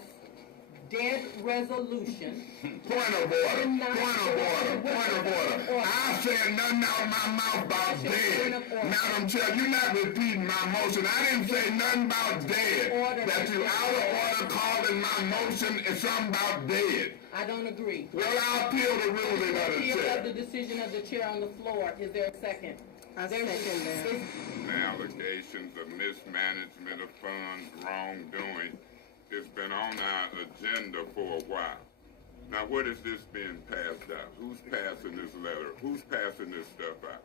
dead resolution. Point of order. Point of order. Point of order. I said nothing out of my mouth about dead. Madam Chair, you're not repeating my motion. I didn't say nothing about dead. That you out of order calling my motion is something about dead. I don't agree. Well, I'll appeal the ruling of the Appeal chair. of the decision of the chair on the floor. Is there a second? I second that. Allegations of mismanagement of funds, wrongdoing. It's been on our agenda for a while. Now, what is this being passed out? Who's passing this letter? Who's passing this stuff out?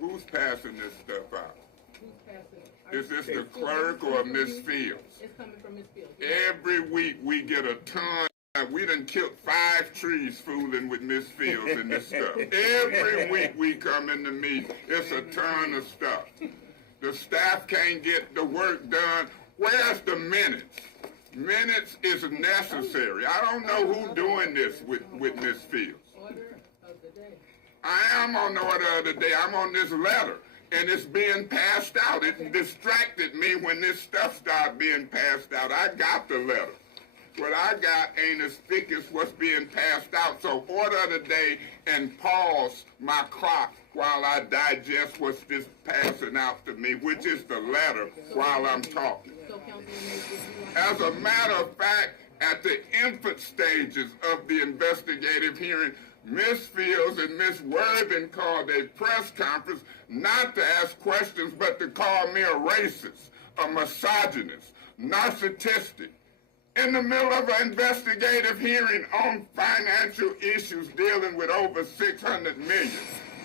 Who's passing this stuff out? Who's passing it? Is this the clerk or Miss Fields? It's coming from Miss Fields. Every week we get a ton. We done killed 5 trees fooling with Miss Fields and this stuff. Every week we come in the meeting, it's a ton of stuff. The staff can't get the work done. Where's the minutes? Minutes is necessary. I don't know who's doing this with Miss Fields. Order of the day. I am on the order of the day. I'm on this letter, and it's being passed out. It distracted me when this stuff started being passed out. I got the letter. What I got ain't as thick as what's being passed out. So order of the day and pause my clock while I digest what's this passing out to me, which is the letter while I'm talking. As a matter of fact, at the infant stages of the investigative hearing, Miss Fields and Miss Worthing called a press conference not to ask questions, but to call me a racist, a misogynist, narcissistic, in the middle of an investigative hearing on financial issues dealing with over $600 million.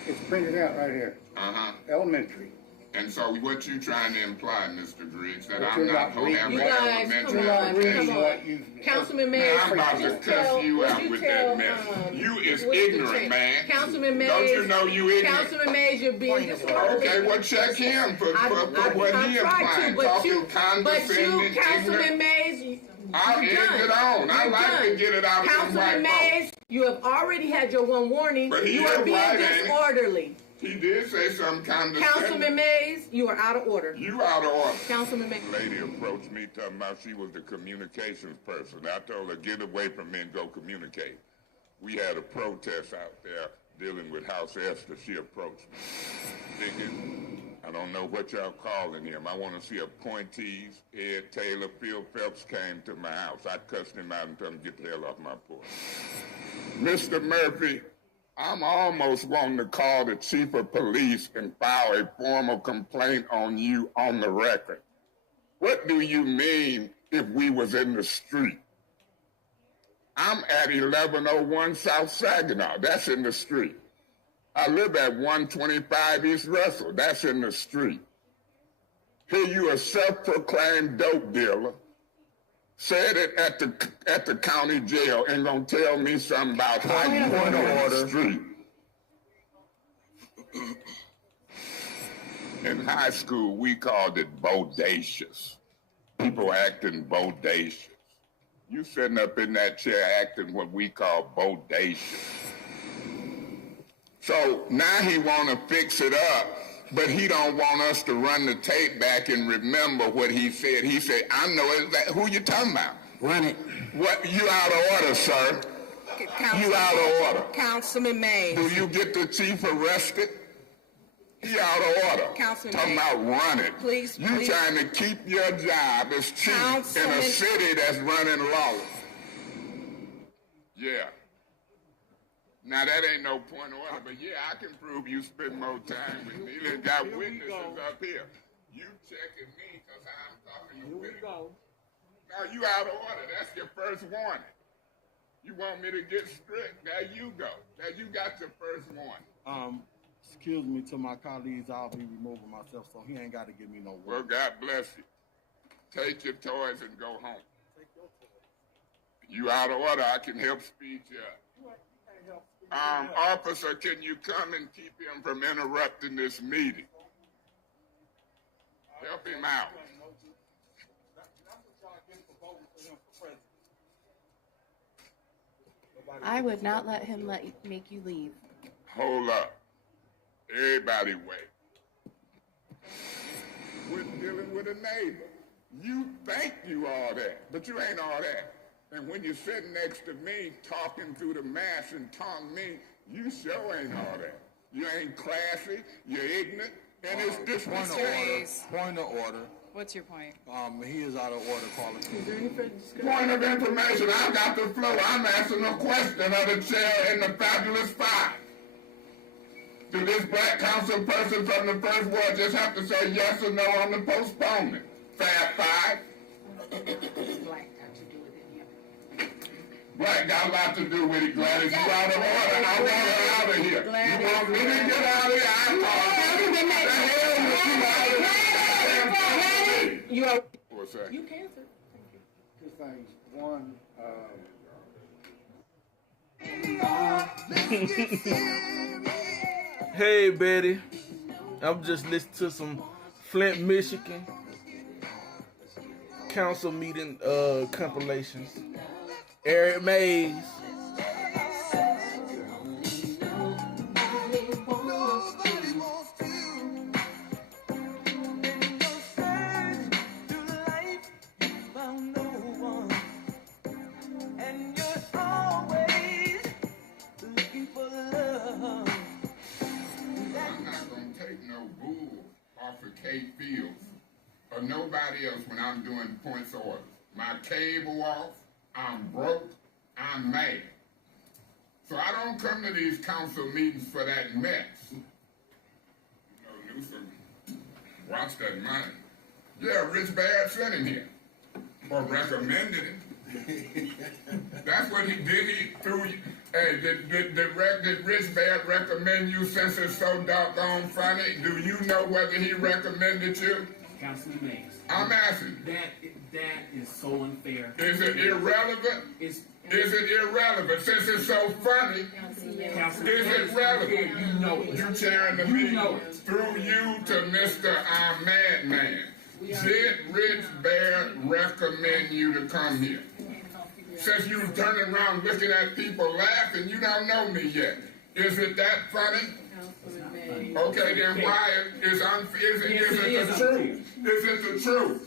It's printed out right here. Uh-huh. Elementary. And so what you trying to imply, Mr. Griggs, that But I'm you're not not reading. having You guys, elementary come on, education? come on. Councilman Mays, I'm about to just cuss tell- you would out you with tell, that mess. You is what's the ignorant, change? man. Councilman Mays. Don't you know you ignorant? Councilman Mays, you're being disruptive. Okay, well, check him for what he implying. Talking condescending, Councilman ignorant. Mays, I'll you're get done. it on. I You're like done. to get it out of some Councilman white Mays, you have already had your one warning. But he You are is being right, ain't he? disorderly. He did say something condescending. Councilman Mays, you are out of order. You out of order. Councilman Mays. The lady approached me talking about she was the communications person. I told her, get away from me and go communicate. We had a protest out there dealing with House Esther, she approached me. Thinking, I don't know what y'all calling him. I want to see appointees. Ed Taylor, Phil Phelps came to my house. I cussed him out and told him, get the hell off my porch. Mr. Murphy, I'm almost wanting to call the chief of police and file a formal complaint on you on the record. What do you mean if we was in the street? I'm at 1101 South Saginaw. That's in the street. I live at 125 East Russell. That's in the street. Here you a self-proclaimed dope dealer. Said it at the county jail and gonna tell me something about how you went on the street. In high school, we called it bodacious. People acting bodacious. You sitting up in that chair acting what we call bodacious. So now he want to fix it up, but he don't want us to run the tape back and remember what he said. He said, I know it. Who you talking about? Run it. What? You out of order, sir. You out of order. Councilman Mays. Do you get the chief arrested? He out of order. Councilman talking Mays. about run it. Please, you please. trying to keep your job as chief in a city that's running lawless. Yeah. Now, that ain't no point of order, but yeah, I can prove you spend more time with me. You got witnesses up here. You checking me because I'm talking to witnesses. Now, you out of order. That's your first warning. You want me to get strict? There you go. Now, you got your first warning. Excuse me to my colleagues, I'll be removing myself, so he ain't got to give me no warning. Well, God bless you. Take your toys and go home. Take your toys. You out of order. I can help speed you up. Officer, can you come and keep him from interrupting this meeting? Help him out. I would not let him make you leave. Hold up. Everybody wait. We're dealing with a neighbor. You think you all that, but you ain't all that. And when you're sitting next to me talking through the mask and taunting me, you sure ain't all that. You ain't classy, you're ignorant, and it's disrespectful. Point of order. What's your point? He is out of order calling. Is there any further discussion? Point of information, I got the floor. I'm asking a question of the chair in the fabulous five. Do this black council person from the first ward just have to say yes or no on the postponement? Fab five? Black got a lot to do with it, Gladys. You out of order. I want her out of here. Gladys. You want me to get out of here? I'm calling. What's that? You can, sir. Thank you. Two things. One, Hey, Betty. I'm just listening to some Flint, Michigan council meeting compilations. Eric Mays. Or nobody else when I'm doing points of order. My cable off, I'm broke, I'm mad. So I don't come to these council meetings for that mess. You know, Newsom, watch that money. Yeah, Rich Baird sent him here. Or recommended it. That's what he did. He threw you. Hey, did Rich Baird recommend you since it's so doggone funny? Do you know whether he recommended you? Councilman Mays. I'm asking. That is so unfair. Is it irrelevant? Is it irrelevant? Since it's so funny, is it relevant? You know it. You chairing the meeting through you to Mr. Madman. Did Rich Baird recommend you to come here? Since you turning around looking at people laughing, you don't know me yet. Is it that funny? Okay, then why is it the truth? Is it the truth?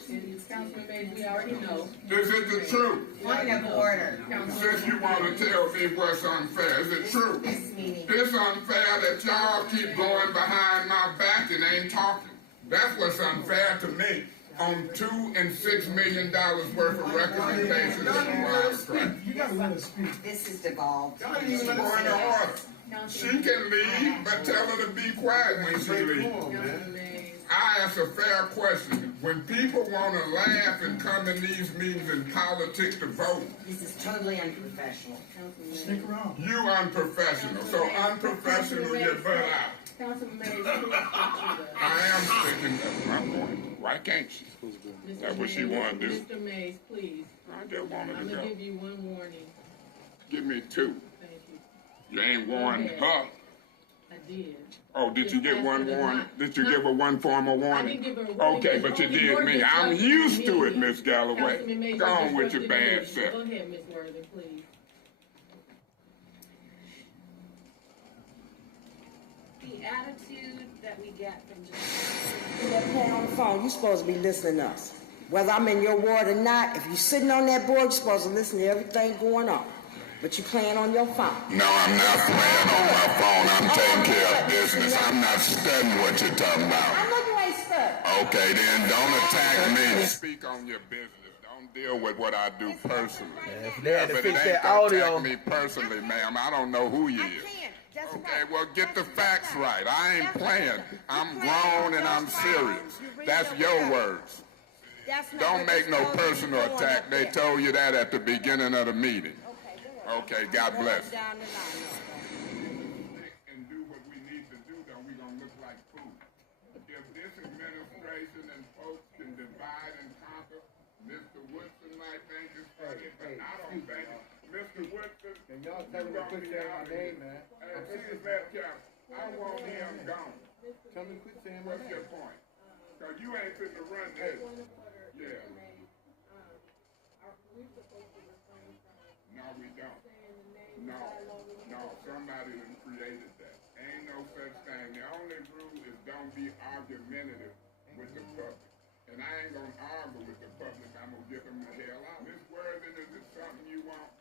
Councilman Mays, we already know. Is it the truth? Point of order. Since you want to tell me what's unfair, is it true? It's unfair that y'all keep going behind my back and ain't talking. That's what's unfair to me. On $2 and $6 million worth of recommendations from Wisecrack. This is devolved. Point of order. She can leave, but tell her to be quiet when she leaves. I ask a fair question. When people want to laugh and come in these meetings and politics to vote. This is totally unprofessional. Stick around. You unprofessional. So unprofessional, your butt out. Councilman Mays, please. I am sticking to my point. Why can't she? That's what she want to do. Mr. Mays, please. I just wanted to I'm go. going to give you one warning. Give me 2. Thank you. You ain't warned her. I did. Oh, did you get one warning? Did you give her one formal warning? I didn't give her a warning. Okay, but you did me. I'm used to it, Miss Galloway. Go on with your bad self. Go ahead, Ms. Worthing, please. The attitude that we get from just... That plan on the phone, you're supposed to be listening to us. Whether I'm in your ward or not, if you're sitting on that board, you're supposed to listen to everything going on. But you're playing on your phone. No, I'm not playing on my phone. I'm taking care of business. I'm not studying what you're talking about. I know you ain't studying. Okay, then don't attack me. Speak on your business. Don't deal with what I do personally. If they had to But fix it that ain't gonna audio. attack me personally, ma'am. I don't know who you is. Okay, well, get the facts right. I ain't playing. I'm grown and I'm serious. That's your words. Don't make no personal attack. They told you that at the beginning of the meeting. Okay, God bless. And do what we need to do, then we're going to look like food. If this administration and folks can divide and conquer, Mr. Woodson might think it's funny, but I don't think it. Mr. Woodson, Can y'all tell me to quit saying my name, man? Hey, Mrs. Metcalf, I want him gone. Tell me to quit saying my What's name. your point? Because you ain't fit to run this. Yeah. No, we don't. No, somebody done created that. Ain't no such thing. The only rule is don't be argumentative with the public. And I ain't gonna argue with the public. I'm gonna get them the hell out. Miss Worthing, is it something you want?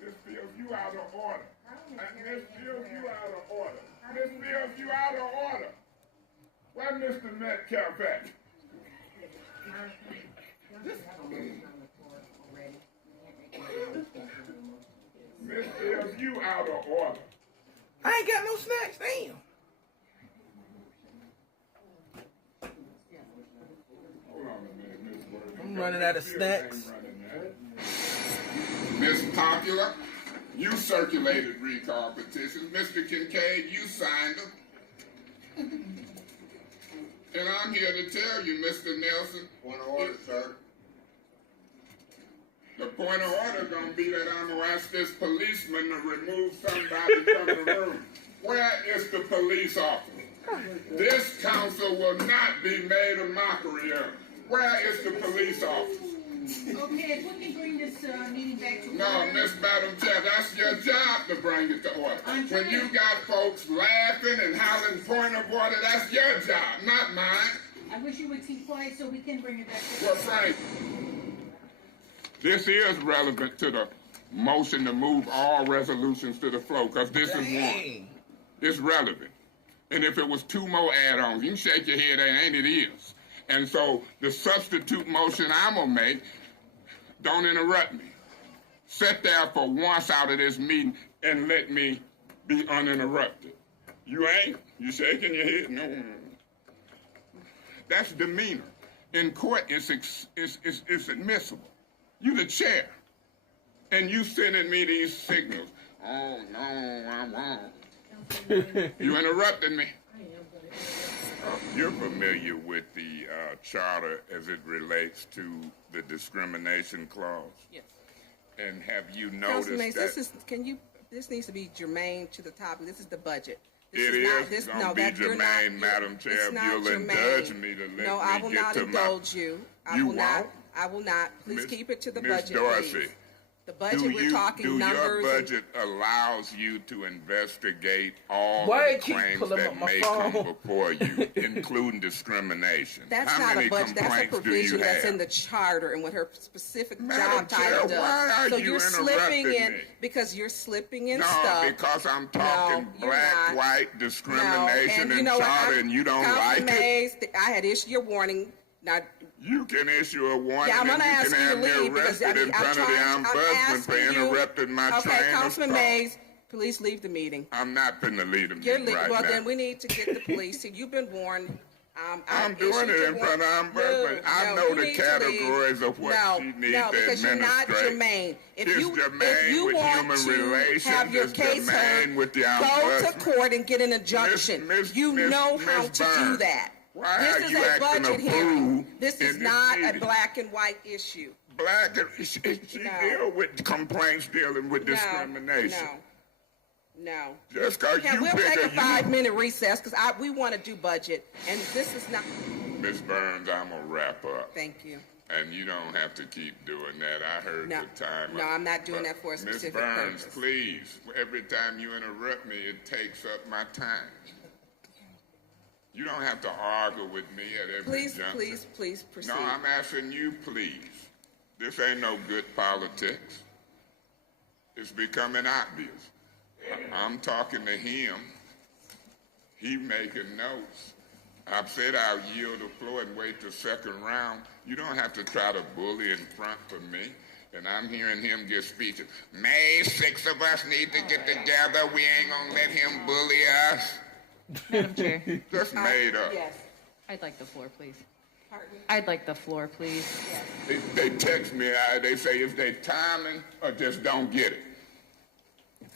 This feels you out of order. This feels you out of order. This feels you out of order. Where Mr. Metcalf at? This feels you out of order. I ain't got no snacks, damn. Hold on a minute, Miss Worthing. I'm running out of snacks. Miss Popular, you circulated recall petitions. Mr. Kincaid, you signed them. And I'm here to tell you, Mr. Nelson. Point of order, sir. The point of order gonna be that I'm gonna ask this policeman to remove somebody from the room. Where is the police officer? This council will not be made a mockery of. Where is the police officer? Okay, if we can bring this meeting back to order. No, Miss Madam Chair, that's your job to bring it to order. When you got folks laughing and hollering point of order, that's your job, not mine. I wish you would keep quiet so we can bring it back to Well, order. Frank, this is relevant to the motion to move all resolutions to the floor, because this is one. It's relevant. And if it was 2 more add-ons, you can shake your head, ain't it is. And so the substitute motion I'm going to make, don't interrupt me. Sit there for once out of this meeting and let me be uninterrupted. You ain't? You shaking your head? No. That's demeanor. In court, it's admissible. You the chair. And you sending me these signals. Oh, no, I'm wrong. You interrupted me. You're familiar with the charter as it relates to the discrimination clause? Yes. And have you Councilman noticed Mays, that? this needs to be germane to the topic. This is the budget. It is going to be germane, Madam Chair, if you'll indulge me to let me get to my... No, I will not indulge you. I will not. Please keep it to the budget, Miss Dorsey, please. The budget, we're talking numbers. Your budget allows you to investigate all Why the it keep claims pulling that up my may phone? come before you, including discrimination? That's How not many a budget. That's a complaints do provision you that's have? in the charter and what her specific Madam job title Chair, does. why are so you you're slipping interrupting in me? because you're slipping in No, stuff. because I'm talking you're black, not. white discrimination you and know what? charter, and you don't Councilman like it. Mays, I had issued your warning. Now, You can issue a warning, yeah, I'm and going to you ask can you have to me leave because arrested in front of the ombudsman for interrupting my train Okay, of Councilman thought. Mays, please leave the meeting. I'm not finna lead the You're meeting right well, now. then we need to get the police. See, you've been warned. I'm doing it in front of ombudsman. I know you the need to categories leave. of what she needs no, to because you're not administrate. germane. If It's you germane with want human to relations. have your It's case germane heard, with the go ombudsman. to court and get an injunction. You know how Miss to do Burns, that. Why This are is you a acting budget a fool hearing. This in is not a meeting? black and white issue. Black, she deal with complaints dealing with discrimination. No. Just because you We'll take a figure 5-minute recess because we want to do budget, and this is not. Ms. Burns, I'm going to wrap up. Thank you. And you don't have to keep doing that. I heard No. the time. No, I'm not doing that for a specific Ms. Burns, purpose. please, every time you interrupt me, it takes up my time. You don't have to argue with me at every juncture. Please proceed. No, I'm asking you, please. This ain't no good politics. It's becoming obvious. I'm talking to him. He making notes. I've said I'll yield the floor and wait the second round. You don't have to try to bully in front for me. And I'm hearing him give speeches. May 6 of us need to get together. We ain't gonna let him bully us. Madam Chair. Just made up. Yes. I'd like the floor, please. Pardon? I'd like the floor, please. Yes. They text me. They say is they timing or just don't get it.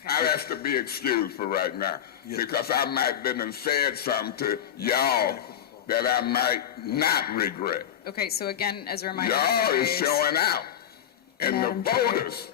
I'd ask to be excused for right now because I might have been and said something to y'all that I might not regret. Okay, so again, as a reminder, Y'all Mr. is Mays, showing out. And Madam the Chair. voters,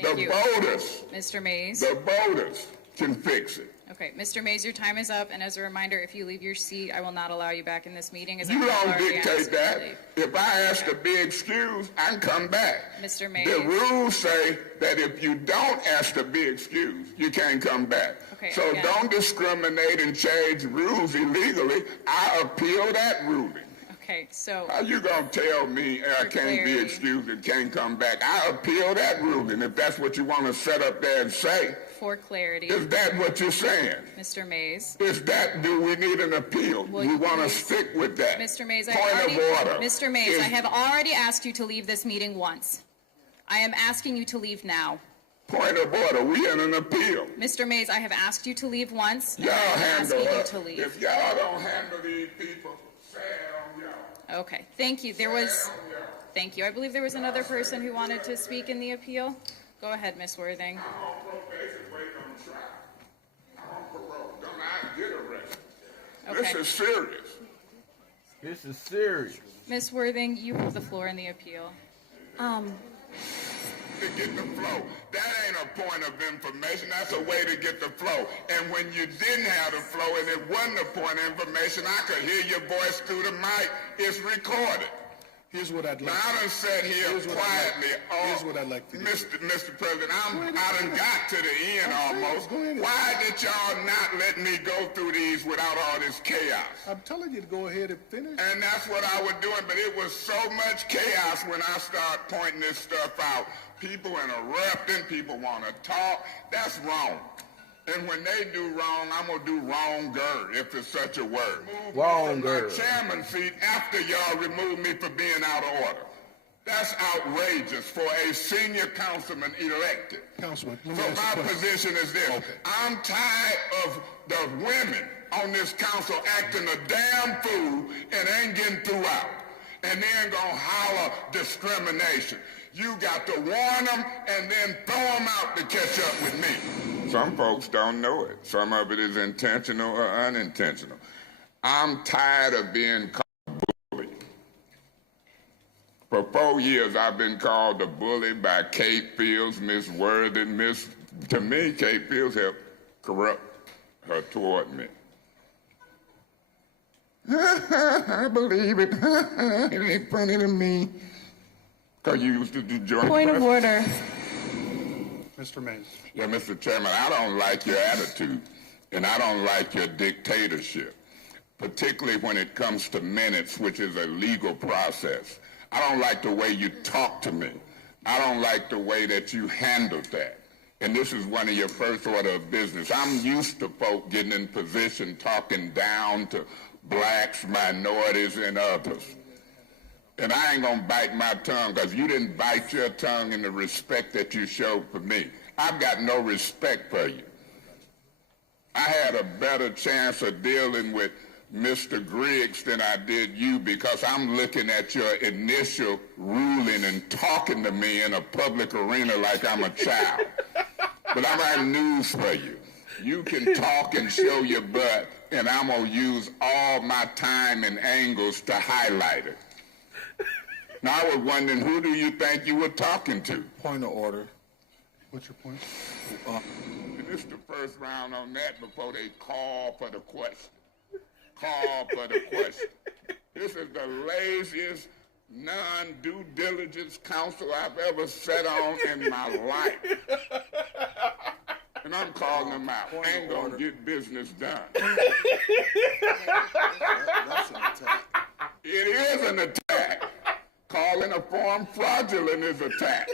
Thank the you. voters, Mr. Mays. the voters can fix it. Okay, Mr. Mays, your time is up, and as a reminder, if you leave your seat, I will not allow you back in this meeting. As I You have don't already asked you dictate to that. leave. If I ask to be excused, I can come back. Mr. Mays. The rules say that if you don't ask to be excused, you can't come back. Okay, So again. don't discriminate and change rules illegally. I appeal that ruling. Okay, so How you gonna tell me I can't be excused and can't come back? I appeal that ruling if that's what you want to set up there and say. for clarity, Is that what you're saying? Mr. Mays. Is that, do we need an appeal? Will We you want to please- stick with that. Mr. Mays, I Point already, of order. Mr. Mays, Is- I have already asked you to leave this meeting once. I am asking you to leave now. Point of order, we in an appeal. Mr. Mays, I have asked you to leave once, and Y'all I am handle asking you her. to leave. If y'all don't handle these people, sad on y'all. Okay, thank you. Thank you. I believe there was another person who wanted to speak in the appeal. Go ahead, Ms. Worthing. I'm on probation waiting on trial. I'm on parole. Don't I get arrested? Okay. This is serious. This is serious. Ms. Worthing, you have the floor in the appeal. To get the flow. That ain't a point of information. That's a way to get the flow. And when you didn't have the flow and it wasn't a point of information, I could hear your voice through the mic. It's recorded. Here's what I'd like. Now, I done sat here quietly. Here's what I'd like to do. Mr. President, I done got to the end almost. Why did y'all not let me go through these without all this chaos? I'm telling you to go ahead and finish. And that's what I was doing, but it was so much chaos when I started pointing this stuff out. People interrupting, people want to talk. That's wrong. And when they do wrong, I'm going to do wronger, if it's such a word. Wronger. My chairman seat after y'all remove me for being out of order. That's outrageous for a senior councilman elected. Councilman, let So me ask you a my question. position is this. Okay. I'm tired of the women on this council acting a damn fool and ain't getting through out. And then gonna holler discrimination. You got to warn them and then throw them out to catch up with me. Some folks don't know it. Some of it is intentional or unintentional. I'm tired of being called bully. For 4 years, I've been called a bully by Kate Fields, Miss Worthing, to me, Kate Fields helped corrupt her toward me. I believe it. It ain't funny to me. Because you used to do joint Point of press. order. Mr. Mays. Yeah, Mr. Chairman, I don't like your attitude, and I don't like your dictatorship, particularly when it comes to minutes, which is a legal process. I don't like the way you talk to me. I don't like the way that you handled that. And this is one of your first order of business. I'm used to folk getting in position, talking down to blacks, minorities, and others. And I ain't gonna bite my tongue because you didn't bite your tongue in the respect that you showed for me. I've got no respect for you. I had a better chance of dealing with Mr. Griggs than I did you because I'm looking at your initial ruling and talking to me in a public arena like I'm a child. But I got news for you. You can talk and show your butt, and I'm going to use all my time and angles to highlight it. Now, I was wondering, who do you think you were talking to? Point of order. What's your point? And this is the first round on that before they call for the question. Call for the question. This is the laziest non-due diligence council I've ever sat on in my life. And I'm calling them out. Ain't gonna get business done. That's an attack. It is an attack. Calling a form fraudulent is attack.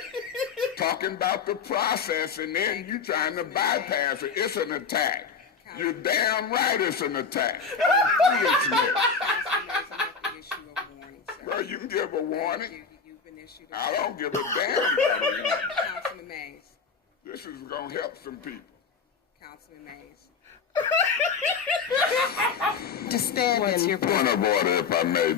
Talking about the process and then you trying to bypass it. It's an attack. You're damn right it's an attack. Well, you can give a warning. I don't give a damn about a warning. Councilman Mays. This is going to help some people. Councilman Mays. To stand What's in your Point of order, if I may.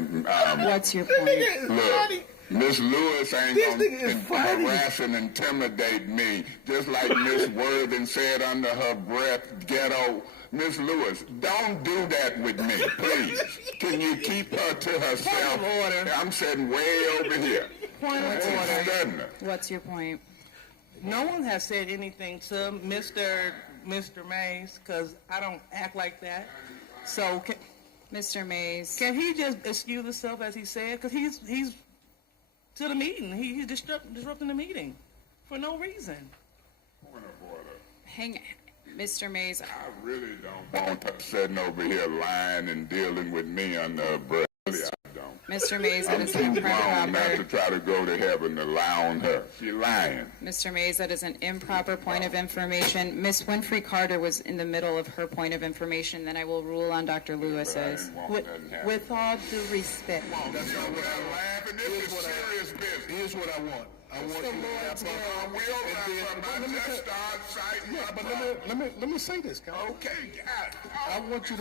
What's your point? Look, Miss Lewis ain't going to harass and intimidate me, just like Miss Worthing said under her breath, ghetto. Miss Lewis, don't do that with me, please. Can you keep her to herself? Point of order. I'm sitting way over here. Point of order. What's What's your point? No one has said anything to Mr. Mays because I don't act like that. So, Mr. Mays, can he just excuse himself as he said? Because he's to the meeting. He's disrupting the meeting for no reason. Point of order. Mr. Mays. I really don't want her sitting over here lying and dealing with me under her breath. Really, I don't. Mr. Mays, that I'm is too an grown not to improper. try to go to heaven to lie on her. She lying. Mr. Mays, that is an improper point of information. Miss Winfrey Carter was in the middle of her point of information. Then I will rule on Dr. Lewis's. With all due respect. That's not what I'm laughing. This is serious business. Here's what I want. I want you to wrap up. Let me say this, Council. Okay, I want you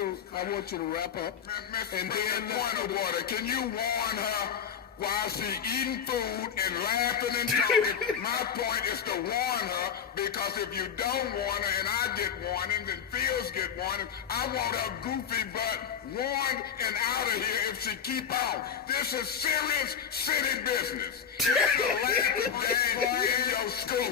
to wrap up. And then point of order. Can you warn her while she eating food and laughing and talking? My point is to warn her because if you don't warn her and I get warnings and Fields get warnings, I want her goofy butt warned and out of here if she keep on. This is serious city business. It's the laughing game in your school.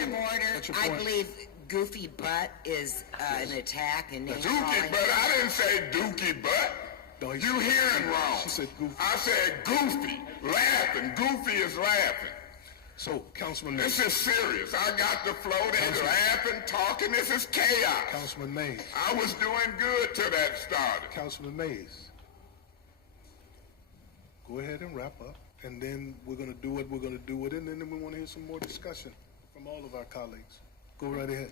I believe goofy butt is an attack and Dookie butt? I didn't say dookie butt. No, you hearing wrong. She said goofy. I said goofy. Laughing. Goofy is laughing. So, Councilman Mays. This is serious. I got the flow. They're laughing, talking. This is chaos. Councilman Mays. I was doing good till that started. Councilman Mays. Go ahead and wrap up. And then we're going to do what we're going to do with it. And then we want to hear some more discussion from all of our colleagues. Go right ahead.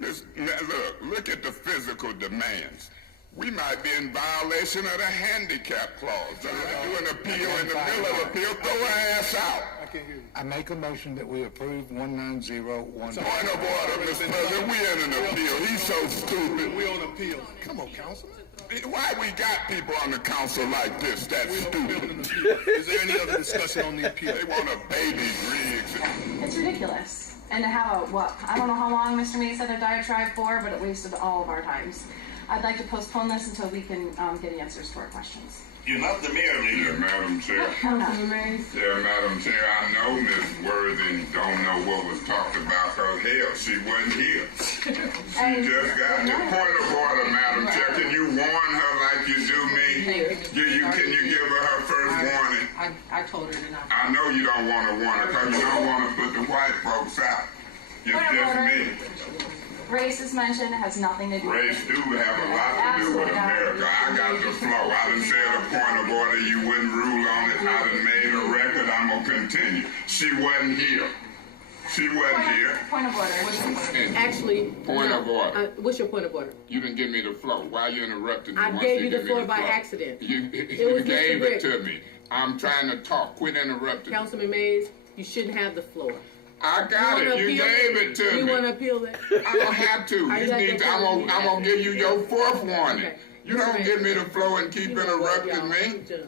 Look at the physical demands. We might be in violation of the handicap clause. Trying to do an appeal in the middle of the appeal, throw her ass out. I can't hear you. I make a motion that we approve 1901. Point of order, Mr. President. We in an appeal. He's so stupid. We on appeal. Come on, Councilman. Why we got people on the council like this? That's stupid. Is there any other discussion on the appeal? They want a baby Griggs. It's ridiculous. And to have I don't know how long Mr. Mays had a diatribe for, but it wasted all of our times. I'd like to postpone this until we can get answers to our questions. You're not the mayor leader, Madam Chair. Councilman Mays. Yeah, Madam Chair, I know Miss Worthing don't know what was talked about her. Hell, she wasn't here. She just got the point of order, Madam Chair. Can you warn her like you do me? Can you give her first warning? I told her to not. I know you don't want to warn her because you don't want to put the white folks out. It's just me. Race is mentioned, has nothing to do with it. Race do have a lot to do with America. I got the flow. I done said a point of order. You wouldn't rule on it. I done made a record. I'm going to continue. She wasn't here. She wasn't here. Point of order. What's your point of order? Actually, Point of order. what's your point of order? You didn't give me the floor. Why are you interrupting me? I once gave you the give me floor by accident. You was gave Mr. it to me. I'm trying to talk. Quit interrupting me. Councilman Mays, you shouldn't have the floor. I got it. You gave it to me. You want to appeal that? I don't have to. You need to. I'm gonna give you your fourth warning. Okay. You don't give me the floor and keep interrupting me. I'm done.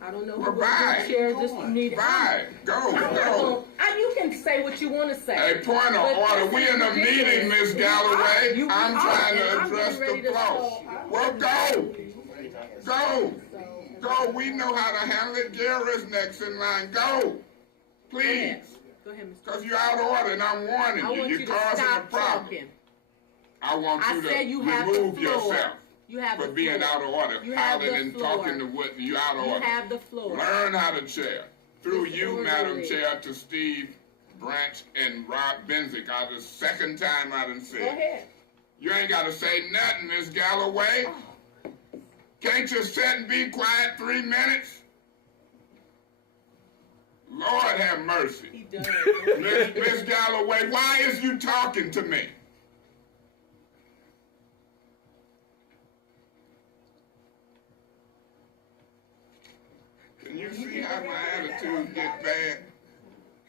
I don't know Well, who bye. chair this need. Bye. Go. You can say what you want to say. Hey, point of order. We in a meeting, Miss Galloway. I'm trying to address the floor. Well, go. Go. We know how to handle it. Gara's next in line. Go. Please. Go ahead, Mr. Because you're out of order and I'm warning you. You're causing a problem. Talking. I want you to have remove yourself you have for being out of order. Hollering and talking to what you out of order. You have the floor. Learn how to chair. Through you, Madam Chair, to Steve Branch and Rob Benzick. The second time I done said. Go ahead. You ain't got to say nothing, Miss Galloway. Can't you sit and be quiet 3 minutes? Lord have mercy. He does. Miss Galloway, why is you talking to me? Can you see how my attitude get bad?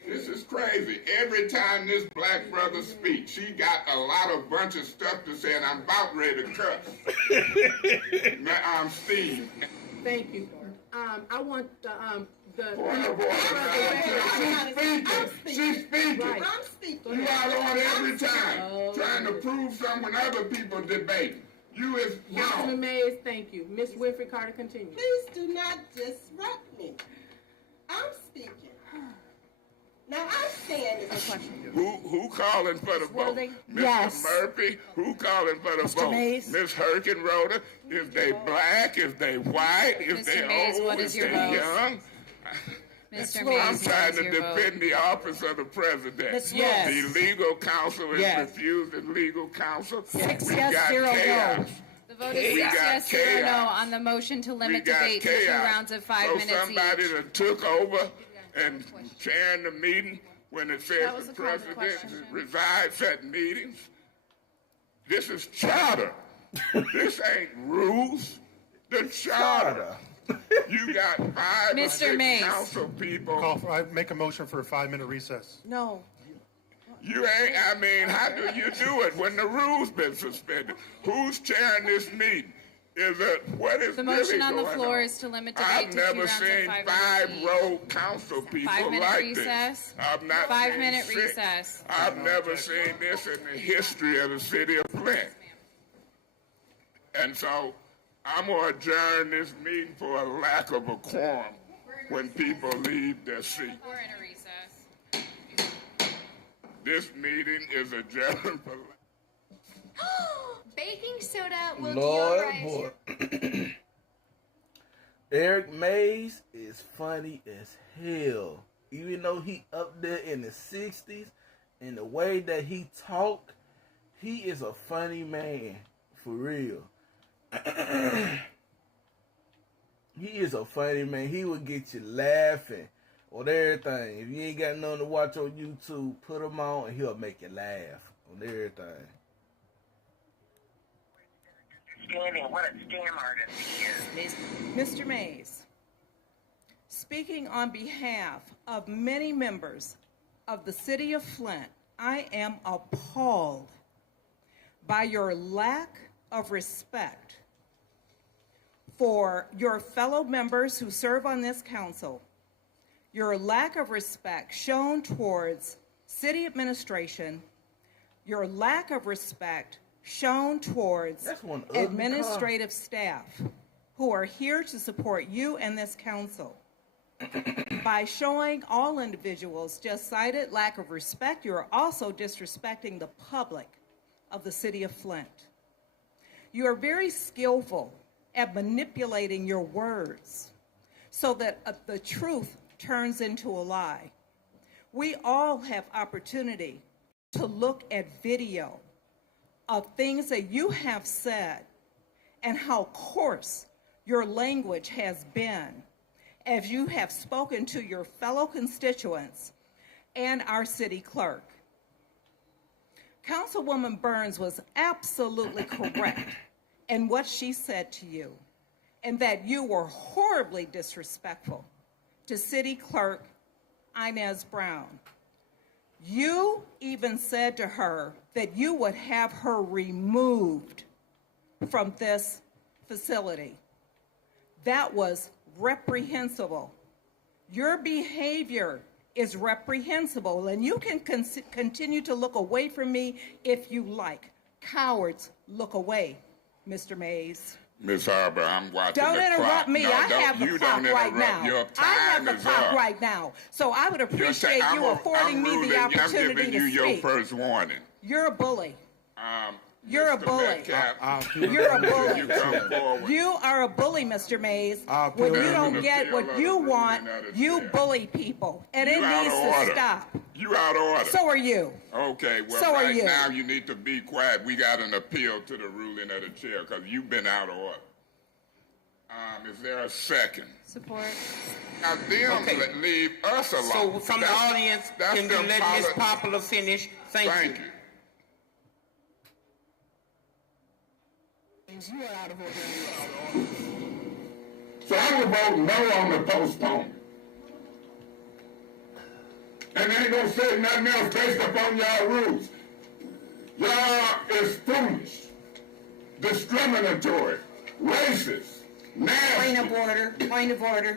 This is crazy. Every time this black brother speaks, she got a lot of bunch of stuff to say, and I'm about ready to cuss. I'm Steve. Thank you. I want the Point of order, She's speaking. Right. I'm speaking. You out on every time, trying to prove something when other people debate. You is Councilman wrong. Mays, thank you. Ms. Winfrey Carter, continue. Please do not disrupt me. I'm speaking. Now I'm saying this question. Who calling for the vote? Mr. Murphy? Who calling for the vote? Mays? Miss Herkenroder? Is they black? Is they white? Is Mr. they Mays, old? what Is is your they vote? young? Mr. Mays, I'm what trying is to your defend vote? the office of the president. Yes. The legal counsel is Yes. refused in legal counsel. 6 We yes, got 0 chaos. no. The vote is We 6 got yes, 0 no chaos. on the motion to We limit got debate to 2 chaos. rounds of 5 so minutes somebody each. that took over and chairing the meeting when it says That was the a call to president question. resides at meetings. This is charter. This ain't rules. The charter. You got 5 or Mr. 6 Mays. council people. I make a motion for a 5-minute recess. No. You ain't, I mean, how do you do it when the rules been suspended? Who's chairing this meeting? What is The really motion on the going floor on? is to limit debate I've to 2 never rounds of seen 5 5 minutes each. row council people 5-minute like recess. this. I've not 5-minute seen recess. I've never seen this in the history of the city of Flint. And so I'm going to adjourn this meeting for a lack of a quorum when people leave their seat. We're in a recess. This meeting is adjourned for Baking soda will Lord deodorize your... boy. Eric Mays is funny as hell. Even though he up there in the 60s, and the way that he talk, he is a funny man. For real. He is a funny man. He will get you laughing on everything. If you ain't got nothing to watch on YouTube, put him on and he'll make you laugh on everything. What a scam artist he is. Mr. Mays, speaking on behalf of many members of the city of Flint, I am appalled by your lack of respect for your fellow members who serve on this council, your lack of respect shown towards city administration, your lack of respect shown towards administrative staff who are here to support you and this council. By showing all individuals just cited lack of respect, you are also disrespecting the public of the city of Flint. You are very skillful at manipulating your words so that the truth turns into a lie. We all have opportunity to look at video of things that you have said and how coarse your language has been as you have spoken to your fellow constituents and our city clerk. Councilwoman Burns was absolutely correct in what she said to you, and that you were horribly disrespectful to City Clerk Inez Brown. You even said to her that you would have her removed from this facility. That was reprehensible. Your behavior is reprehensible, and you can continue to look away from me if you like. Cowards, look away, Mr. Mays. Miss Harper, I'm watching Don't the clock. interrupt me. No, I have the clock right now. Your time I have the is clock up. right now. So I would appreciate you affording me the opportunity to speak. I'm giving you your first warning. You're a bully. You're a Mr. bully. Metcalf, You're a bully. you come forward. You are a bully, Mr. Mays. When you don't get what you want, you bully people. And it needs to stop. You out of order. So are you. Okay, well, So are right you. now you need to be quiet. We got an appeal to the ruling of the chair because you've been out of order. Is there a second? Support. Now, them leave us alone. So from the audience, can we let Ms. Popular finish? Thank you. You are out of order. So I will vote no on the postponement. And they ain't gonna say nothing else based upon y'all rules. Y'all is foolish, discriminatory, racist, nasty. Point of order. Point of order.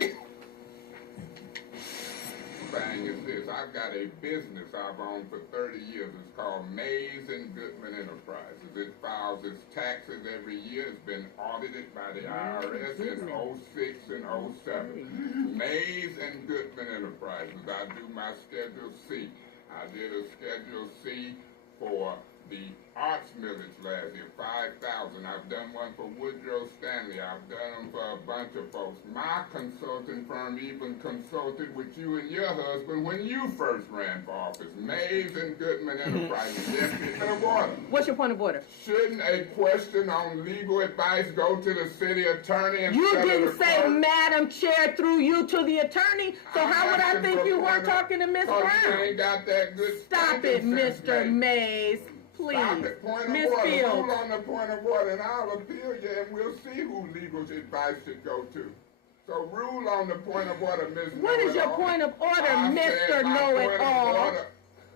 Thing is this, I've got a business I've owned for 30 years. It's called Mays and Goodman Enterprises. It files its taxes every year. It's been audited by the IRS in 06 and 07. Mays and Goodman Enterprises. I do my Schedule C. I did a Schedule C for the Arts Millage last year, 5,000. I've done one for Woodrow Stanley. I've done them for a bunch of folks. My consulting firm even consulted with you and your husband when you first ran for office. Mays and Goodman Enterprises. Yes, point of order. What's your point of order? Shouldn't a question on legal advice go to the city attorney and You didn't say Madam Chair through you to the attorney, so how would I think you weren't talking to Ms. Brown? You ain't got that good. Stop it, Mr. Mays. Please. Miss Fields. Rule on the point of order, and I'll appeal you, and we'll see who legal advice should go to. So rule on the point of order, Ms. What is your point of order, Mr. Know-It-All?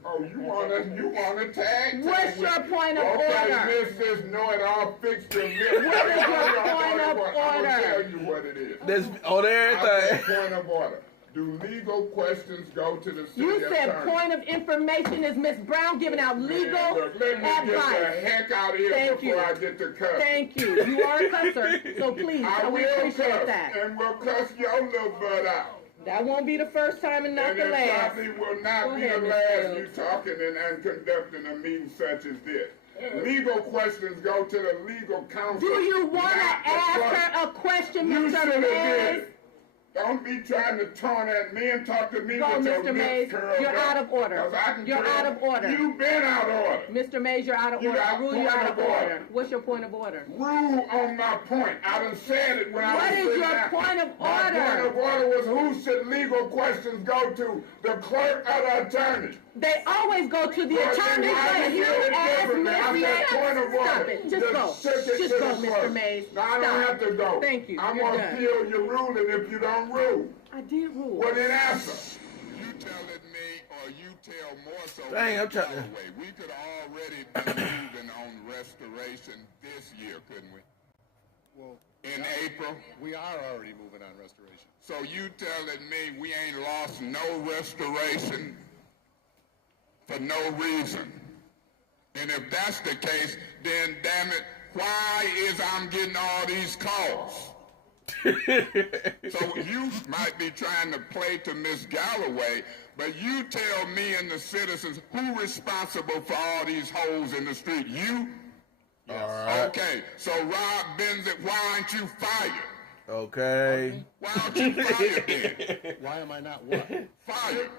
Oh, you wanna tag? What's your point of order? Okay, Mrs. Know-It-All, fix your lip. What is your point of order? I'm gonna tell you what it is. There's on everything. Point of order. Do legal questions go to the city You attorney? said point of information is Ms. Brown giving out legal Look, let me advice. get the heck out of here Thank before you. I get to cuss. Thank you. You are a cusser, so please, I will appreciate cuss, that. and we'll cuss your little butt out. That won't be the first time and not And the it last. probably will not Go be ahead, the Ms. last Fields. you talking and conducting a meeting such as this. Legal questions go to the legal counsel. Do you want to not the ask clerk. her a question, You Mr. shoulda Mays? did. Don't be trying to taunt at me and talk to me Go, with your Mr. Mays. lips curled You're up. out of order. 'Cause I can You're curl- out of order. You've been out of order. Mr. Mays, you're out of You order. I got rule you point out of of order. order. What's your point of order? Rule on my point. I done said it when I was What is sitting your down. point of My order? point of order was who should legal questions go to? The clerk or the attorney? They always go to the Well, attorney, then why but you you said it asked differently? I Ms. said point of order. Stop it. Just go. Shake it Just to go, the Mr. clerk. Mays. No, I don't Stop. have to go. Thank you. I'm You're going to done. appeal your ruling if you don't rule. I did rule. Well, then answer. You telling me, or you tell more so. Dang, I'm trying to. We could already be moving on restoration this year, couldn't we? Well, in April? We are already moving on restoration. So you telling me we ain't lost no restoration for no reason? And if that's the case, then damn it, why is I'm getting all these calls? So you might be trying to play to Miss Galloway, but you tell me and the citizens who responsible for all these holes in the street? You? Yes. All right. Okay, so Rob Benzick, why aren't you fired? Okay. Why aren't you fired then? Why am I not what? Fired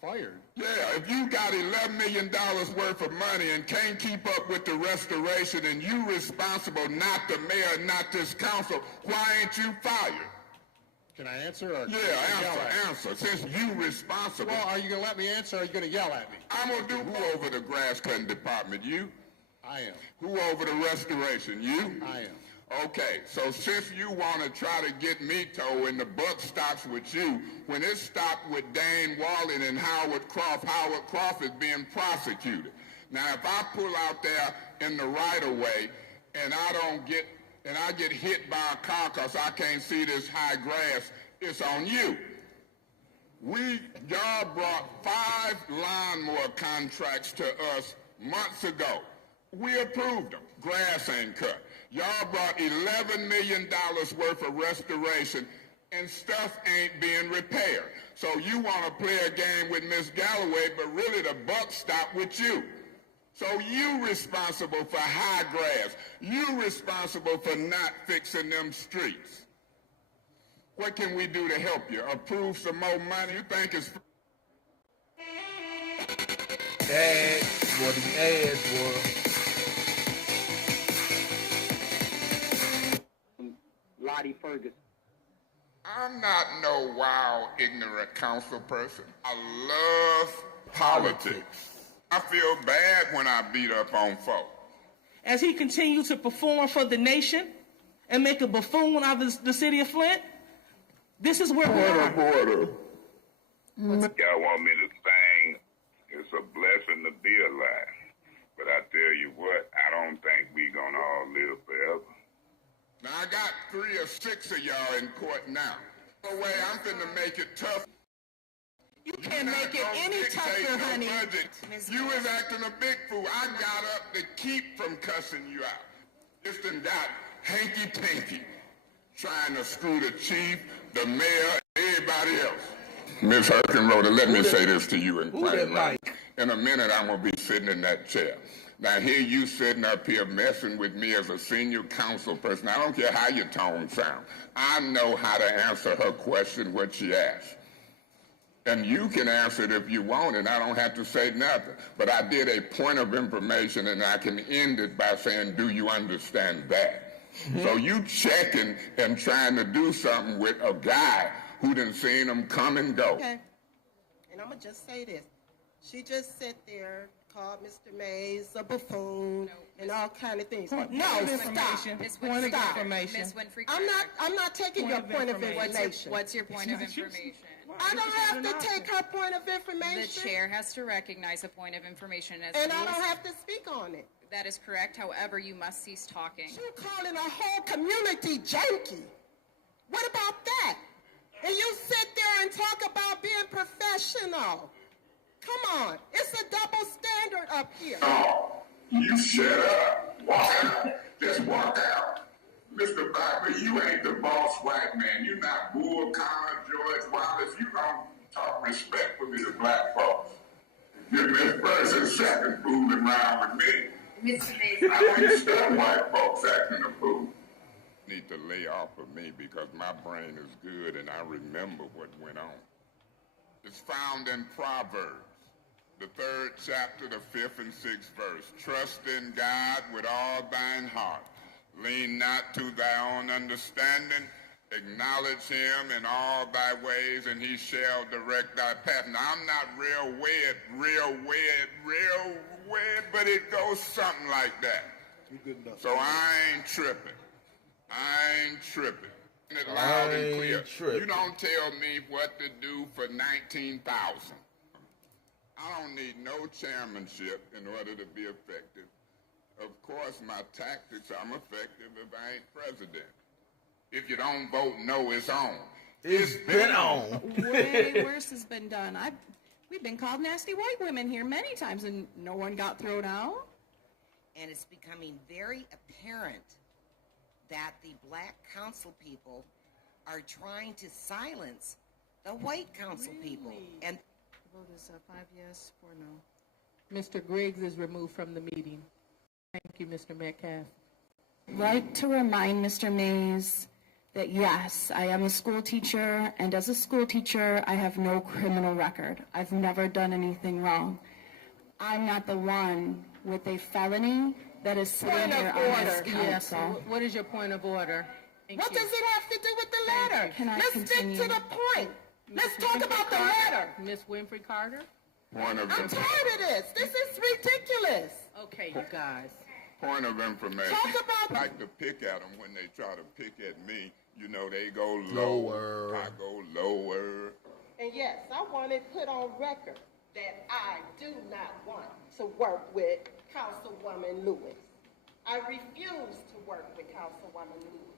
fired. Yeah, if you got $11 million worth of money and can't keep up with the restoration and you responsible, not the mayor, not this council, why ain't you fired? Can I answer? Or Answer. Since you responsible. Well, are you going to let me answer or are you going to yell at me? I'm going to do who over the grass cutting department? You? I am. Who over the restoration? You? I am. Okay, so since you want to try to get me toe and the buck stops with you, when it stopped with Dane Wallen and Howard Croft is being prosecuted. Now, if I pull out there in the right-of-way and I get hit by a car because I can't see this high grass, it's on you. Y'all brought 5 lawnmower contracts to us months ago. We approved them. Grass ain't cut. Y'all brought $11 million worth of restoration and stuff ain't being repaired. So you want to play a game with Miss Galloway, but really the buck stopped with you. So you responsible for high grass. You responsible for not fixing them streets. What can we do to help you? Approve some more money? You think it's... Ads, what the ads were. Lottie Ferguson. I'm not no wild, ignorant council person. I love politics. I feel bad when I beat up on folk. As he continues to perform for the nation and make a buffoon out of the city of Flint, this is where we are. Border. Y'all want me to sing, it's a blessing to be alive. But I tell you what, I don't think we gonna all live forever. Now, I got 3 or 6 of y'all in court now. No way, I'm finna make it tough. You can't make it any tougher, honey. You was acting a big fool. I got up to keep from cussing you out. Just done got hanky-panky, trying to screw the chief, the mayor, everybody else. Ms. Herkenroder, let me say this to you in private. In a minute, I'm going to be sitting in that chair. Now, here you sitting up here messing with me as a senior council person. I don't care how your tone sounds. I know how to answer her question, what she asked. And you can answer it if you want, and I don't have to say nothing. But I did a point of information, and I can end it by saying, do you understand that? Mm-hmm. So you checking and trying to do something with a guy who done seen him come and go. Okay. And I'm going to just say this. She just sat there, called Mr. Mays a buffoon and all kind of things. No, stop. Point of information. Ms. Winfrey I'm not taking your point of information. What's your point of information? I don't have to take her point of information. The chair has to recognize a point of information as and I don't have to speak on it. That is correct. However, you must cease talking. You're calling a whole community janky. What about that? And you sit there and talk about being professional. Come on. It's a double standard up here. Oh, you shut up. Walk out. Just walk out. Mr. Barber, you ain't the boss white man. You not Bull Connor, George Wallace. You don't talk respectfully to black folks. You're Miss Person second fooling around with me. I can't stand white folks acting a fool. Need to lay off of me because my brain is good and I remember what went on. It's found in Proverbs, the 3rd chapter, the 5th and 6th verse. Trust in God with all thine heart. Lean not to thy own understanding. Acknowledge him in all thy ways, and he shall direct thy path. Now, I'm not real wed, but it goes something like that. So I ain't tripping. It loud and clear. You don't tell me what to do for 19,000. I don't need no chairmanship in order to be effective. Of course, my tactics, I'm effective if I ain't president. If you don't vote no, it's on. It's been on. Way worse has been done. We've been called nasty white women here many times, and no one got thrown out. And it's becoming very apparent that the black council people are trying to silence the white council people. And the vote is 5 yes, 4 no. Mr. Griggs is removed from the meeting. Thank you, Mr. Metcalf. I'd like to remind Mr. Mays that yes, I am a school teacher, and as a school teacher, I have no criminal record. I've never done anything wrong. I'm not the one with a felony that is sitting here on this Yes. council. What is your point of order? What does it have to do with the letter? Can I Let's continue? stick to the point. Let's talk about the letter. Miss Winfrey Carter? Point of I'm tired of this. This is ridiculous. Okay, you guys. Point of information. Talk about- I like to pick at them when they try to pick at me. You know, they go lower. I go lower. And yes, I want it put on record that I do not want to work with Councilwoman Lewis. I refuse to work with Councilwoman Lewis.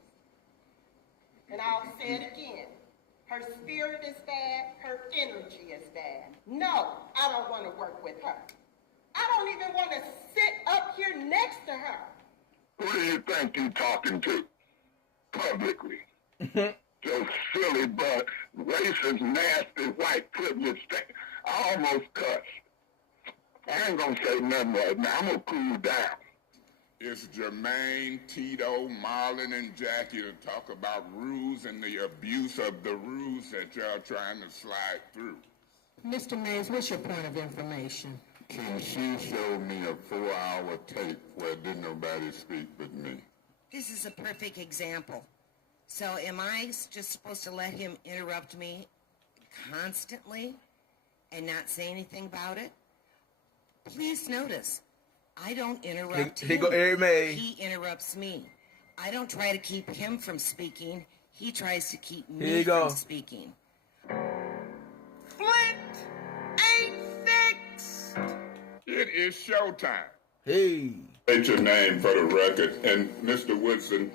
And I'll say it again. Her spirit is bad. Her energy is bad. No, I don't want to work with her. I don't even want to sit up here next to her. Who do you think you're talking to? Publicly. Just silly, but racist, nasty, white privilege thing. I almost cussed. I ain't gonna say nothing right now. I'm gonna cool down. It's Jermaine, Tito, Marlon, and Jackie to talk about rules and the abuse of the rules that y'all trying to slide through. Mr. Mays, what's your point of information? Can she show me a 4-hour tape where didn't nobody speak but me? This is a perfect example. So am I just supposed to let him interrupt me constantly and not say anything about it? Please notice, I don't interrupt him. Here go Eric May. He interrupts me. I don't try to keep him from speaking. He tries to keep Here me you go. from speaking. Flint ain't fixed. It is showtime. Hey. State your name for the record. And Mr. Woodson,